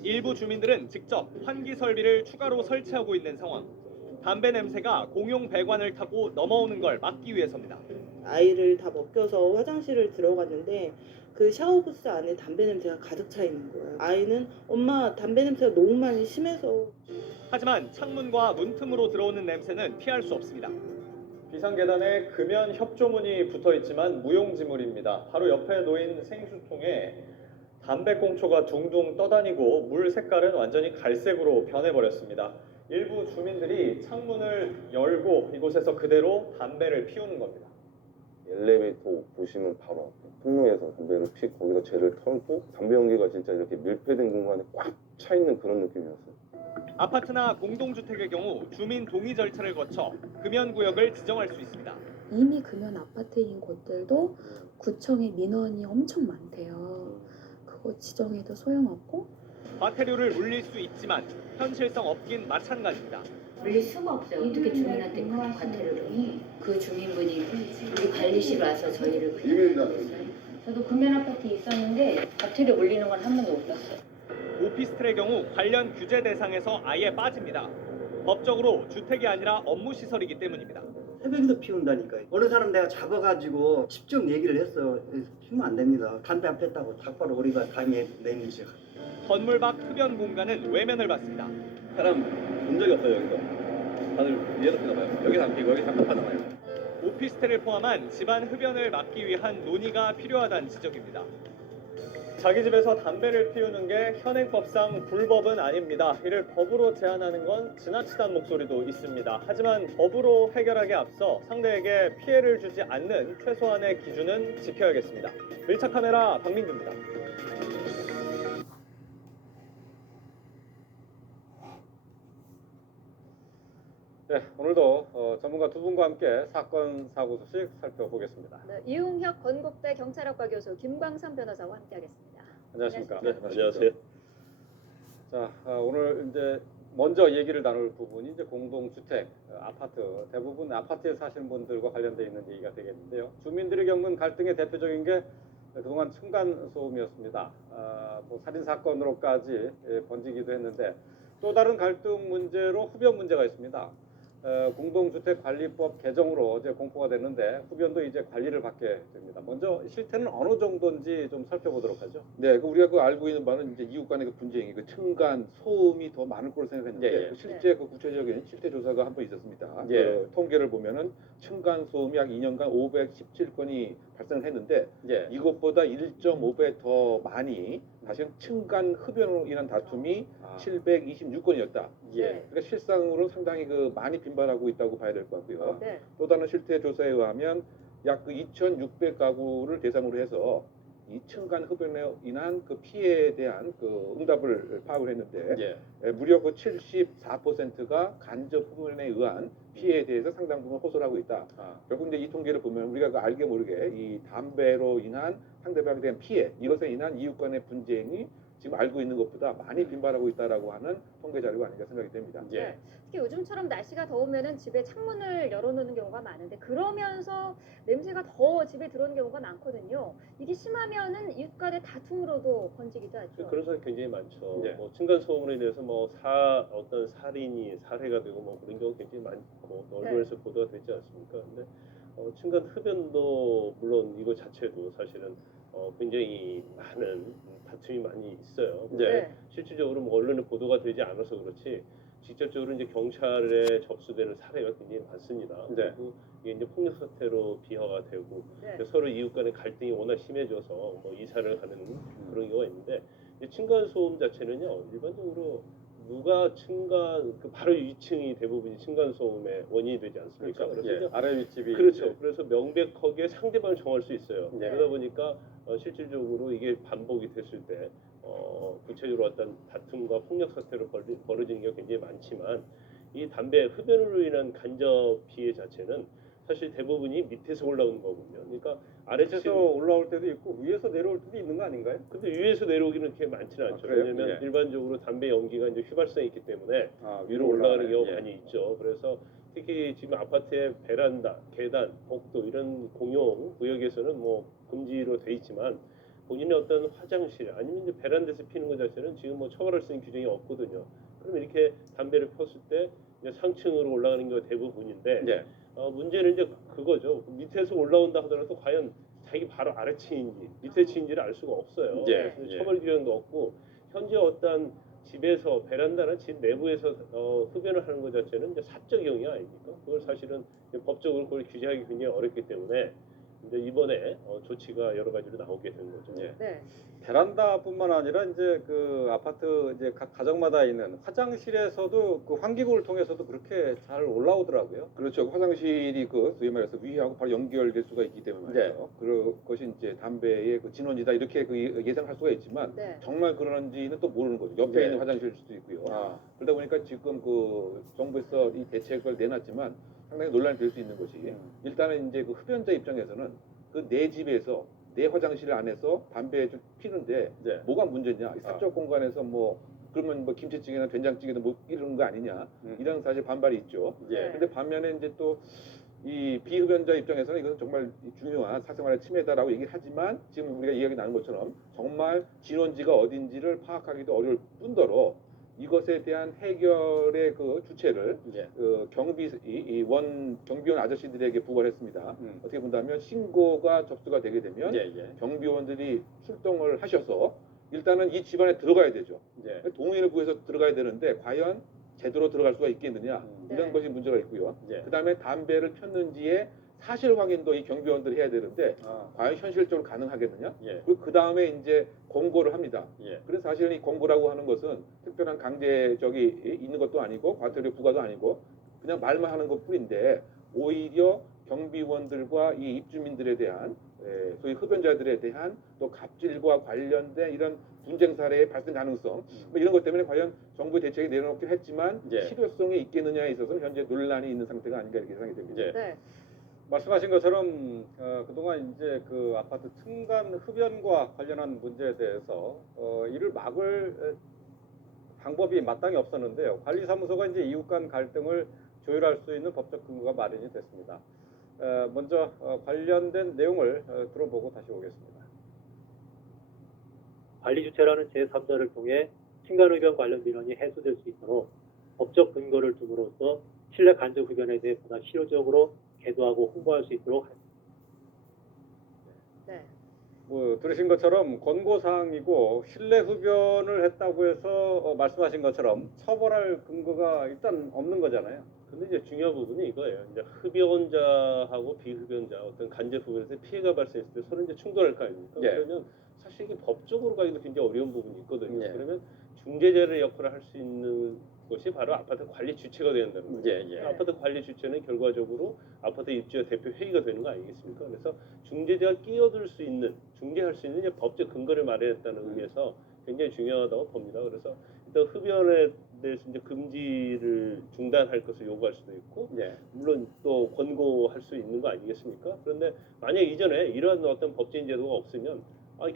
일부 주민들은 직접 환기 설비를 추가로 설치하고 있는 상황. 담배 냄새가 공용 배관을 타고 넘어오는 걸 막기 위해서입니다. 아이를 다 먹여서 화장실을 들어갔는데 그 샤워부스 안에 담배 냄새가 가득 차 있는 거예요. 아이는 엄마 담배 냄새가 너무 많이 심해서. 하지만 창문과 문틈으로 들어오는 냄새는 피할 수 없습니다. 비상계단에 금연 협조문이 붙어 있지만 무용지물입니다. 바로 옆에 놓인 생수통에 담배꽁초가 둥둥 떠다니고 물 색깔은 완전히 갈색으로 변해버렸습니다. 일부 주민들이 창문을 열고 이곳에서 그대로 담배를 피우는 겁니다. 엘리베이터 보시면 바로 앞에 통로에서 담배를 피고 거기다 쟤를 털고 담배 연기가 진짜 이렇게 밀폐된 공간에 꽉 차 있는 그런 느낌이었어요. 아파트나 공동주택의 경우 주민 동의 절차를 거쳐 금연구역을 지정할 수 있습니다. 이미 금연 아파트인 곳들도 구청에 민원이 엄청 많대요. 그거 지정해도 소용없고, 과태료를 물릴 수 있지만 현실성 없긴 마찬가지입니다. 물릴 수가 없어요. 어떻게 주민한테 과태료를. 그 주민분이 우리 관리실 와서 저희를 그냥. 저도 금연 아파트에 있었는데 과태료 물리는 건 한 번도 못 봤어요. 오피스텔의 경우 관련 규제 대상에서 아예 빠집니다. 법적으로 주택이 아니라 업무시설이기 때문입니다. 새벽에도 피운다니까요. 어느 사람 내가 잡아가지고 직접 얘기를 했어요. 피우면 안 됩니다. 담배 안 폈다고 닭바로 우리가 감히 내미죠. 건물 밖 흡연 공간은 외면을 받습니다. 사람 본 적이 없어요 여기서. 다들 이해로 피나 봐요. 여기서 안 피고 여기 답답하잖아요. 오피스텔을 포함한 집안 흡연을 막기 위한 논의가 필요하다는 지적입니다. 자기 집에서 담배를 피우는 게 현행법상 불법은 아닙니다. 이를 법으로 제한하는 건 지나치다는 목소리도 있습니다. 하지만 법으로 해결하기에 앞서 상대에게 피해를 주지 않는 최소한의 기준은 지켜야겠습니다. 1차 카메라 박민규입니다. 네, 오늘도 전문가 두 분과 함께 사건 사고 소식 살펴보겠습니다. 네, 이웅혁 건국대 경찰학과 교수 김광선 변호사와 함께하겠습니다. 안녕하십니까? 네, 안녕하세요. 자, 오늘 이제 먼저 얘기를 나눌 부분이 이제 공동주택, 아파트, 대부분 아파트에 사시는 분들과 관련되어 있는 얘기가 되겠는데요. 주민들이 겪는 갈등의 대표적인 게 그동안 층간 소음이었습니다. 뭐 살인 사건으로까지 번지기도 했는데 또 다른 갈등 문제로 흡연 문제가 있습니다. 공동주택관리법 개정으로 어제 공포가 됐는데 흡연도 이제 관리를 받게 됩니다. 먼저 실태는 어느 정도인지 좀 살펴보도록 하죠. 네, 우리가 알고 있는 바는 이제 이웃 간의 그 분쟁이 그 층간 소음이 더 많을 거로 생각했는데 실제 그 구체적인 실태 조사가 한 번 있었습니다. 그 통계를 보면은 층간 소음이 약 2년간 517건이 발생했는데 이것보다 1.5배 더 많이 사실은 층간 흡연으로 인한 다툼이 726건이었다. 그러니까 실상으로 상당히 그 많이 빈발하고 있다고 봐야 될 것 같고요. 네. 또 다른 실태 조사에 의하면 약 그 2,600가구를 대상으로 해서 이 층간 흡연에 인한 그 피해에 대한 그 응답을 파악을 했는데 무려 그 74%가 간접 흡연에 의한 피해에 대해서 상당 부분 호소를 하고 있다. 결국 이제 이 통계를 보면 우리가 그 알게 모르게 이 담배로 인한 상대방에 대한 피해, 이것에 인한 이웃 간의 분쟁이 지금 알고 있는 것보다 많이 빈발하고 있다라고 하는 통계 자료가 아닌가 생각이 됩니다. 네. 특히 요즘처럼 날씨가 더우면은 집에 창문을 열어놓는 경우가 많은데 그러면서 냄새가 더 집에 들어오는 경우가 많거든요. 이게 심하면은 이웃 간의 다툼으로도 번지기도 하죠. 그런 사람이 굉장히 많죠. 네. 뭐 층간 소음으로 인해서 뭐 어떤 살인이 살해가 되고 뭐 그런 경우 굉장히 많고 언론에서 보도가 되지 않습니까? 근데 층간 흡연도 물론 이거 자체도 사실은 굉장히 많은 다툼이 많이 있어요. 근데 실질적으로 뭐 언론에 보도가 되지 않아서 그렇지 직접적으로 이제 경찰에 접수되는 사례가 굉장히 많습니다. 그리고 이게 이제 폭력 사태로 비화가 되고 서로 이웃 간의 갈등이 워낙 심해져서 뭐 이사를 하는 그런 경우가 있는데 층간 소음 자체는요 일반적으로 누가 층간 그 바로 위층이 대부분이 층간 소음의 원인이 되지 않습니까? 그래서 아래 윗집이 그렇죠. 그래서 명백하게 상대방을 정할 수 있어요. 그러다 보니까 실질적으로 이게 반복이 됐을 때 구체적으로 어떤 다툼과 폭력 사태로 벌어지는 게 굉장히 많지만 이 담배 흡연으로 인한 간접 피해 자체는 사실 대부분이 밑에서 올라오는 거거든요. 그러니까 아래에서 올라올 때도 있고 위에서 내려올 때도 있는 거 아닌가요? 근데 위에서 내려오기는 그렇게 많지는 않죠. 그래요? 왜냐하면 일반적으로 담배 연기가 이제 휘발성이 있기 때문에 위로 올라가는 올라가네. 경우가 많이 있죠. 그래서 특히 지금 아파트의 베란다, 계단, 복도 이런 공용 구역에서는 뭐 금지로 돼 있지만 본인의 어떤 화장실 아니면 이제 베란다에서 피는 것 자체는 지금 뭐 처벌할 수 있는 규정이 없거든요. 그러면 이렇게 담배를 폈을 때 이제 상층으로 올라가는 경우가 대부분인데 문제는 이제 그거죠. 밑에서 올라온다 하더라도 과연 자기 바로 아래층인지 밑에 층인지를 알 수가 없어요. 그래서 처벌 규정도 없고 현재 어떤 집에서 베란다나 집 내부에서 흡연을 하는 것 자체는 이제 사적 영위 아닙니까? 그걸 사실은 법적으로 그걸 규제하기 굉장히 어렵기 때문에 근데 이번에 조치가 여러 가지로 나오게 된 거죠. 베란다뿐만 아니라 이제 그 아파트 이제 각 가정마다 있는 화장실에서도 그 환기구를 통해서도 그렇게 잘 올라오더라고요. 그렇죠. 화장실이 그 소위 말해서 위하고 바로 연결될 수가 있기 때문에 말이죠. 그것이 이제 담배의 그 진원지다 이렇게 그 예상할 수가 있지만 정말 그런지는 또 모르는 거죠. 옆에 있는 화장실일 수도 있고요. 그러다 보니까 지금 그 정부에서 이 대책을 내놨지만 상당히 논란이 될 수 있는 것이 일단은 이제 그 흡연자 입장에서는 그 내 집에서 내 화장실 안에서 담배 좀 피는데 뭐가 문제냐? 이 사적 공간에서 뭐 그러면 뭐 김치찌개나 된장찌개도 못 이러는 거 아니냐? 이런 사실 반발이 있죠. 근데 반면에 이제 또 이 비흡연자 입장에서는 이것은 정말 중요한 사생활의 침해다라고 얘기를 하지만 지금 우리가 이야기 나눈 것처럼 정말 진원지가 어딘지를 파악하기도 어려울 뿐더러 이것에 대한 해결의 그 주체를 그 경비원 아저씨들에게 부과를 했습니다. 어떻게 본다면 신고가 접수가 되게 되면 경비원들이 출동을 하셔서 일단은 이 집안에 들어가야 되죠. 동의를 구해서 들어가야 되는데 과연 제대로 들어갈 수가 있겠느냐 이런 것이 문제가 있고요. 그 다음에 담배를 폈는지의 사실 확인도 이 경비원들이 해야 되는데 과연 현실적으로 가능하겠느냐? 그리고 그 다음에 이제 공고를 합니다. 그래서 사실은 이 공고라고 하는 것은 특별한 강제적이 있는 것도 아니고 과태료 부과도 아니고 그냥 말만 하는 것뿐인데 오히려 경비원들과 이 입주민들에 대한 소위 흡연자들에 대한 또 갑질과 관련된 이런 분쟁 사례의 발생 가능성 뭐 이런 것 때문에 과연 정부 대책이 내놓긴 했지만 실효성이 있겠느냐에 있어서는 현재 논란이 있는 상태가 아닌가 이렇게 생각이 됩니다. 말씀하신 것처럼 그동안 이제 그 아파트 층간 흡연과 관련한 문제에 대해서 이를 막을 방법이 마땅히 없었는데요. 관리사무소가 이제 이웃 간 갈등을 조율할 수 있는 법적 근거가 마련이 됐습니다. 먼저 관련된 내용을 들어보고 다시 오겠습니다. 관리주체라는 제3자를 통해 층간흡연 관련 민원이 해소될 수 있도록 법적 근거를 둠으로써 실내 간접 흡연에 대해 보다 실효적으로 계도하고 홍보할 수 있도록 뭐 들으신 것처럼 권고사항이고 실내 흡연을 했다고 해서 말씀하신 것처럼 처벌할 근거가 일단 없는 거잖아요. 근데 이제 중요한 부분이 이거예요. 이제 흡연자하고 비흡연자 어떤 간접 흡연에서 피해가 발생했을 때 서로 이제 충돌할 거 아닙니까? 그러면 사실 사실 이게 법적으로 가기도 굉장히 어려운 부분이 있거든요. 예. 그러면 중재자의 역할을 할 수 있는 것이 바로 아파트 관리 주체가 돼야 된다는 거죠. 예, 예. 아파트 관리 주체는 결과적으로 아파트 입주자 대표 회의가 되는 거 아니겠습니까? 그래서 중재자가 끼어들 수 있는, 중재할 수 있는 이제 법적 근거를 마련했다는 의미에서 굉장히 중요하다고 봅니다. 그래서 일단 흡연에 대해서 이제 금지를 중단할 것을 요구할 수도 있고, 예. 물론 또 권고할 수 있는 거 아니겠습니까? 그런데 만약 이전에 이러한 어떤 법적인 제도가 없으면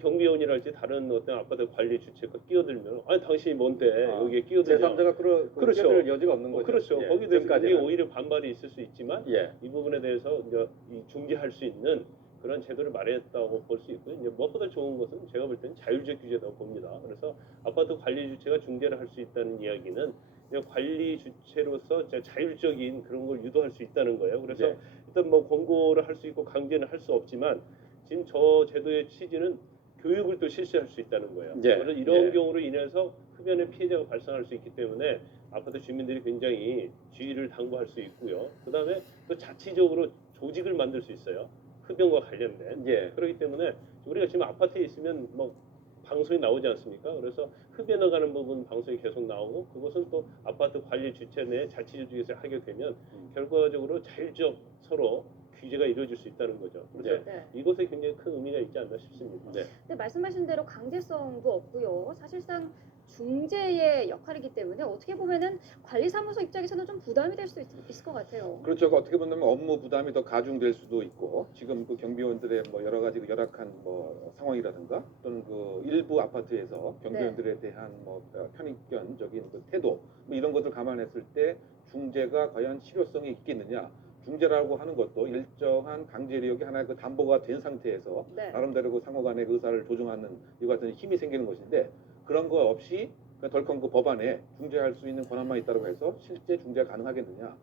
경비원이랄지 다른 어떤 아파트 관리 주체가 끼어들면 당신이 뭔데 여기에 끼어들냐. 제3자가 그렇죠. 끼어들 여지가 없는 거죠. 그렇죠. 예, 거기에 대해서 지금까지는. 굉장히 오히려 반발이 있을 수 있지만 예. 이 부분에 대해서 이제 이 중재할 수 있는 그런 제도를 마련했다고 볼 수 있고요. 이제 무엇보다 좋은 것은 제가 볼 때는 자율적 규제라고 봅니다. 그래서 아파트 관리 주체가 중재를 할 수 있다는 이야기는 그냥 관리 주체로서 자율적인 그런 걸 유도할 수 있다는 거예요. 그래서 예. 일단 뭐 권고를 할 수 있고 강제는 할 수 없지만 지금 저 제도의 취지는 교육을 또 실시할 수 있다는 거예요. 예. 그래서 이런 예. 경우로 인해서 흡연의 피해자가 발생할 수 있기 때문에 아파트 주민들이 굉장히 주의를 당부할 수 있고요. 그다음에 또 자치적으로 조직을 만들 수 있어요. 흡연과 관련된. 예. 그렇기 때문에 우리가 지금 아파트에 있으면 뭐 방송이 나오지 않습니까? 그래서 흡연을 가는 부분 방송이 계속 나오고 그것은 또 아파트 관리 주체 내 자치조직에서 하게 되면 결과적으로 자율적 서로 규제가 이루어질 수 있다는 거죠. 그래서 네. 이것에 굉장히 큰 의미가 있지 않나 싶습니다. 근데 말씀하신 대로 강제성도 없고요. 사실상 중재의 역할이기 때문에 어떻게 보면은 관리사무소 입장에서는 좀 부담이 될 수 있을 것 같아요. 그렇죠. 어떻게 보면 업무 부담이 더 가중될 수도 있고 지금 그 경비원들의 뭐 여러 가지 그 열악한 뭐 상황이라든가 또는 그 일부 아파트에서 경비원들에 대한 뭐 편익견적인 그 태도 뭐 이런 것들 감안했을 때 중재가 과연 실효성이 있겠느냐. 중재라고 하는 것도 일정한 강제력이 하나의 그 담보가 된 상태에서 네. 나름대로 그 상호간의 의사를 조정하는 이와 같은 힘이 생기는 것인데 그런 거 없이 덜컹 그 법안에 중재할 수 있는 권한만 있다고 해서 실제 중재가 가능하겠느냐?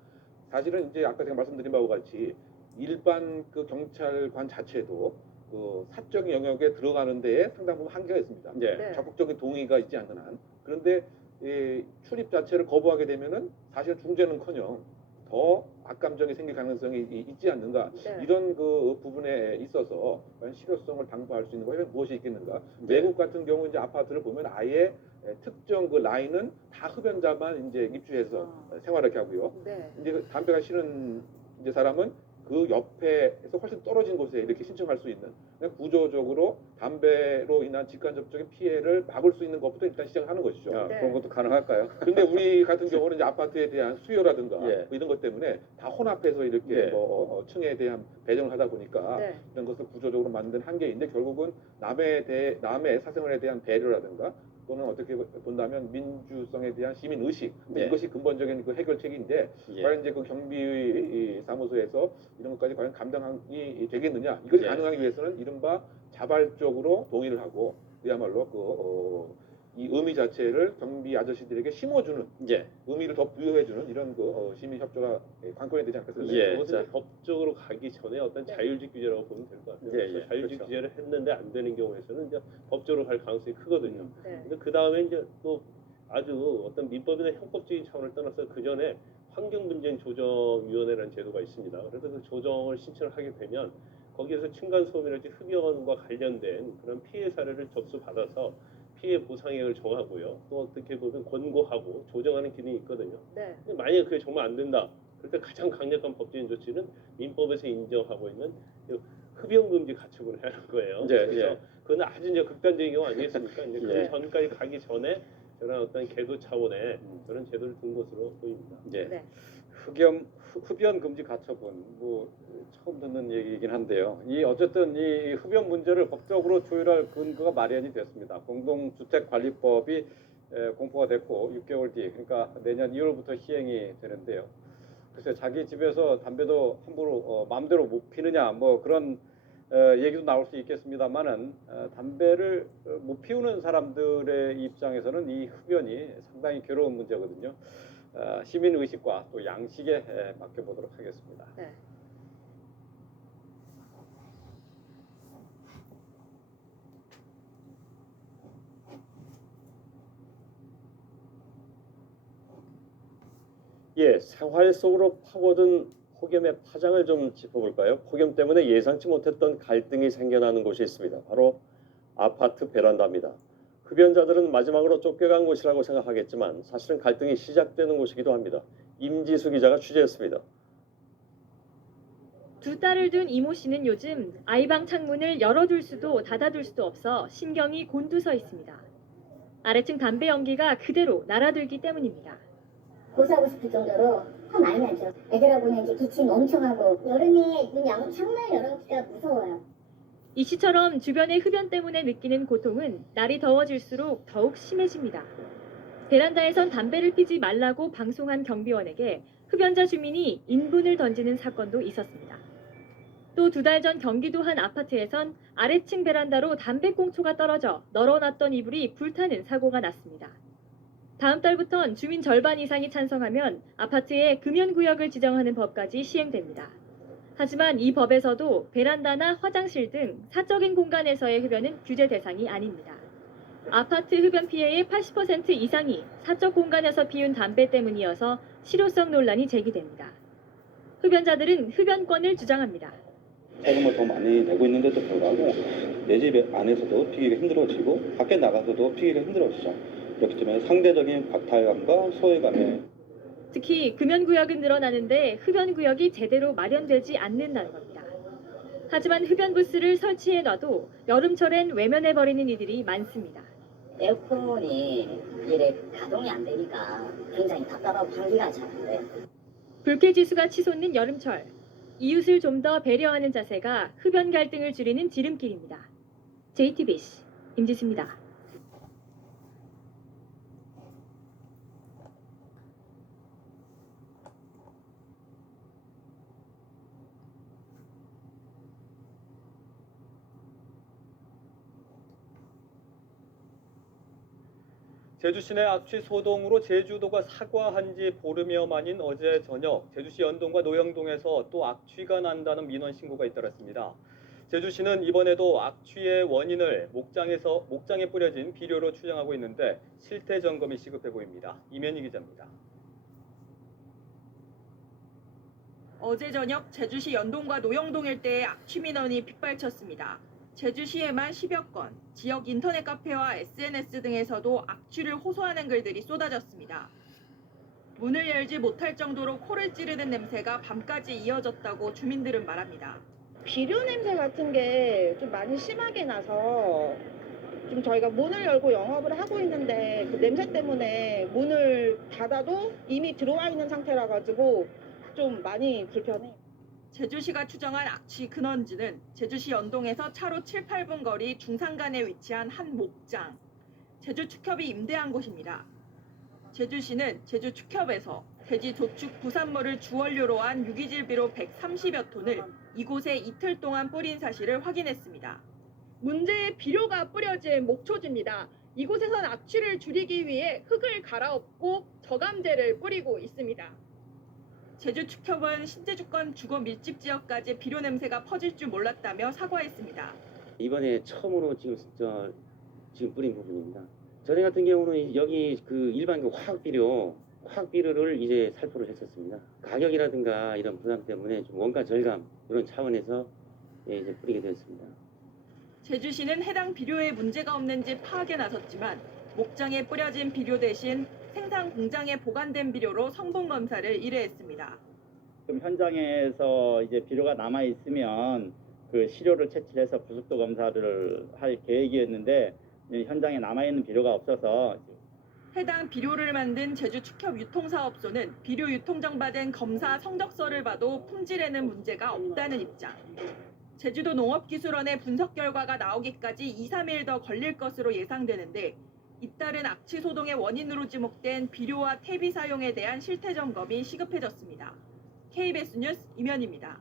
사실은 이제 아까 제가 말씀드린 바와 같이 일반 그 경찰관 자체도 그 사적 영역에 들어가는 데에 상당 부분 한계가 있습니다. 네. 적극적인 동의가 있지 않는 한. 그런데 이 출입 자체를 거부하게 되면은 사실 중재는커녕 더 악감정이 생길 가능성이 있지 않는가 네. 이런 그 부분에 있어서 과연 실효성을 당부할 수 있는 것이 무엇이 있겠는가 네. 외국 같은 경우 이제 아파트를 보면 아예 특정 그 라인은 다 흡연자만 이제 입주해서 생활하게 하고요. 네. 이제 그 담배가 싫은 이제 사람은 그 옆에서 훨씬 떨어진 곳에 이렇게 신청할 수 있는 그냥 구조적으로 담배로 인한 직간접적인 피해를 막을 수 있는 것부터 일단 시작하는 것이죠. 그런 것도 가능할까요? 근데 우리 같은 경우는 이제 아파트에 대한 수요라든가 예. 뭐 이런 것 때문에 다 혼합해서 이렇게 예. 뭐 층에 대한 배정을 하다 보니까 네. 이런 것을 구조적으로 만든 한계인데 결국은 남의 사생활에 대한 배려라든가 또는 어떻게 본다면 민주성에 대한 시민 의식 예. 이것이 근본적인 그 해결책인데 예. 과연 이제 그 경비 사무소에서 이런 것까지 과연 감당이 되겠느냐 이것이 예. 가능하기 위해서는 이른바 자발적으로 동의를 하고 그야말로 이 의미 자체를 경비 아저씨들에게 심어주는 예. 의미를 더 부여해주는 이런 그 시민 협조가 관건이 되지 않겠습니까? 예. 그것은 자. 법적으로 가기 전에 어떤 자율적 규제라고 보면 될 것 같아요. 예, 예. 그래서 자율적 그렇죠. 규제를 했는데 안 되는 경우에서는 이제 법적으로 갈 가능성이 크거든요. 네. 근데 그 다음에 이제 또 아주 어떤 민법이나 형법적인 차원을 떠나서 그 전에 환경분쟁조정위원회라는 제도가 있습니다. 그래서 그 조정을 신청을 하게 되면 거기에서 층간소음이랄지 흡연과 관련된 그런 피해 사례를 접수받아서 피해 보상액을 정하고요. 또 어떻게 보면 권고하고 조정하는 기능이 있거든요. 네. 근데 만약에 그게 정말 안 된다. 그럴 때 가장 강력한 법적인 조치는 민법에서 인정하고 있는 흡연 금지 가처분을 하는 거예요. 예, 그래서 예. 그건 아주 이제 극단적인 경우 아니겠습니까? 이제 그 예. 전까지 가기 전에 저런 어떤 계도 차원의 그런 제도를 둔 것으로 보입니다. 예. 네. 흡연 금지 가처분 뭐 처음 듣는 얘기이긴 한데요. 이 어쨌든 이 흡연 문제를 법적으로 조율할 근거가 마련이 됐습니다. 공동주택관리법이 공포가 됐고 6개월 뒤 그러니까 내년 2월부터 시행이 되는데요. 글쎄 자기 집에서 담배도 함부로 마음대로 못 피느냐 뭐 그런 얘기도 나올 수 있겠습니다만은 담배를 못 피우는 사람들의 입장에서는 이 흡연이 상당히 괴로운 문제거든요. 시민 의식과 또 양식에 맡겨보도록 하겠습니다. 네. 예, 생활 속으로 파고든 폭염의 파장을 좀 짚어볼까요? 폭염 때문에 예상치 못했던 갈등이 생겨나는 곳이 있습니다. 바로 아파트 베란다입니다. 흡연자들은 마지막으로 쫓겨간 곳이라고 생각하겠지만 사실은 갈등이 시작되는 곳이기도 합니다. 임지수 기자가 취재했습니다. 두 딸을 둔 이모 씨는 요즘 아이방 창문을 열어둘 수도 닫아둘 수도 없어 신경이 곤두서 있습니다. 아래층 담배 연기가 그대로 날아들기 때문입니다. 고소하고 싶을 정도로 화 많이 나죠. 애들하고는 이제 기침 엄청 하고 여름에 창문 열어놓기가 무서워요. 이 씨처럼 주변의 흡연 때문에 느끼는 고통은 날이 더워질수록 더욱 심해집니다. 베란다에선 담배를 피지 말라고 방송한 경비원에게 흡연자 주민이 인분을 던지는 사건도 있었습니다. 또 2달 전 경기도 한 아파트에선 아래층 베란다로 담배꽁초가 떨어져 널어놨던 이불이 불타는 사고가 났습니다. 다음 달부턴 주민 절반 이상이 찬성하면 아파트에 금연구역을 지정하는 법까지 시행됩니다. 하지만 이 법에서도 베란다나 화장실 등 사적인 공간에서의 흡연은 규제 대상이 아닙니다. 아파트 흡연 피해의 80% 이상이 사적 공간에서 피운 담배 때문이어서 실효성 논란이 제기됩니다. 흡연자들은 흡연권을 주장합니다. 세금을 더 많이 내고 있는데도 불구하고 내 집 안에서도 피기가 힘들어지고 밖에 나가서도 피기가 힘들어지죠. 그렇기 때문에 상대적인 박탈감과 소외감에 특히 금연구역은 늘어나는데 흡연구역이 제대로 마련되지 않는다는 겁니다. 하지만 흡연 부스를 설치해놔도 여름철엔 외면해버리는 이들이 많습니다. 에어컨이 이래 가동이 안 되니까 굉장히 답답하고 환기가 잘 안 돼요. 불쾌지수가 치솟는 여름철. 이웃을 좀 더 배려하는 자세가 흡연 갈등을 줄이는 지름길입니다. JTBC 임지수입니다. 제주 시내 악취 소동으로 제주도가 사과한 지 보름여 만인 어제 저녁 제주시 연동과 노영동에서 또 악취가 난다는 민원 신고가 잇따랐습니다. 제주시는 이번에도 악취의 원인을 목장에 뿌려진 비료로 추정하고 있는데 실태 점검이 시급해 보입니다. 이면희 기자입니다. 어제 저녁 제주시 연동과 노영동 일대에 악취 민원이 빗발쳤습니다. 제주시에만 10여 건, 지역 인터넷 카페와 SNS 등에서도 악취를 호소하는 글들이 쏟아졌습니다. 문을 열지 못할 정도로 코를 찌르는 냄새가 밤까지 이어졌다고 주민들은 말합니다. 비료 냄새 같은 게 좀 많이 심하게 나서 좀 저희가 문을 열고 영업을 하고 있는데 그 냄새 때문에 문을 닫아도 이미 들어와 있는 상태라 가지고 좀 많이 불편해요. 제주시가 추정한 악취 근원지는 제주시 연동에서 차로 7, 8분 거리 중산간에 위치한 한 목장. 제주축협이 임대한 곳입니다. 제주시는 제주축협에서 돼지 도축 부산물을 주원료로 한 유기질 비료 130여 톤을 이곳에 이틀 동안 뿌린 사실을 확인했습니다. 문제의 비료가 뿌려진 목초지입니다. 이곳에선 악취를 줄이기 위해 흙을 갈아엎고 저감제를 뿌리고 있습니다. 제주축협은 신제주권 주거 밀집 지역까지 비료 냄새가 퍼질 줄 몰랐다며 사과했습니다. 이번에 처음으로 지금 뿌린 부분입니다. 전에 같은 경우는 여기 그 일반 화학 비료를 이제 살포를 했었습니다. 가격이라든가 이런 부담 때문에 좀 원가 절감 이런 차원에서 이제 뿌리게 되었습니다. 제주시는 해당 비료에 문제가 없는지 파악에 나섰지만 목장에 뿌려진 비료 대신 생산 공장에 보관된 비료로 성분 검사를 의뢰했습니다. 그럼 현장에서 이제 비료가 남아 있으면 그 시료를 채취해서 부속도 검사를 할 계획이었는데 현장에 남아 있는 비료가 없어서 해당 비료를 만든 제주축협 유통사업소는 비료 유통정받은 검사 성적서를 봐도 품질에는 문제가 없다는 입장. 제주도 농업기술원의 분석 결과가 나오기까지 2, 3일 더 걸릴 것으로 예상되는데 잇따른 악취 소동의 원인으로 지목된 비료와 퇴비 사용에 대한 실태 점검이 시급해졌습니다. KBS 뉴스 임현입니다.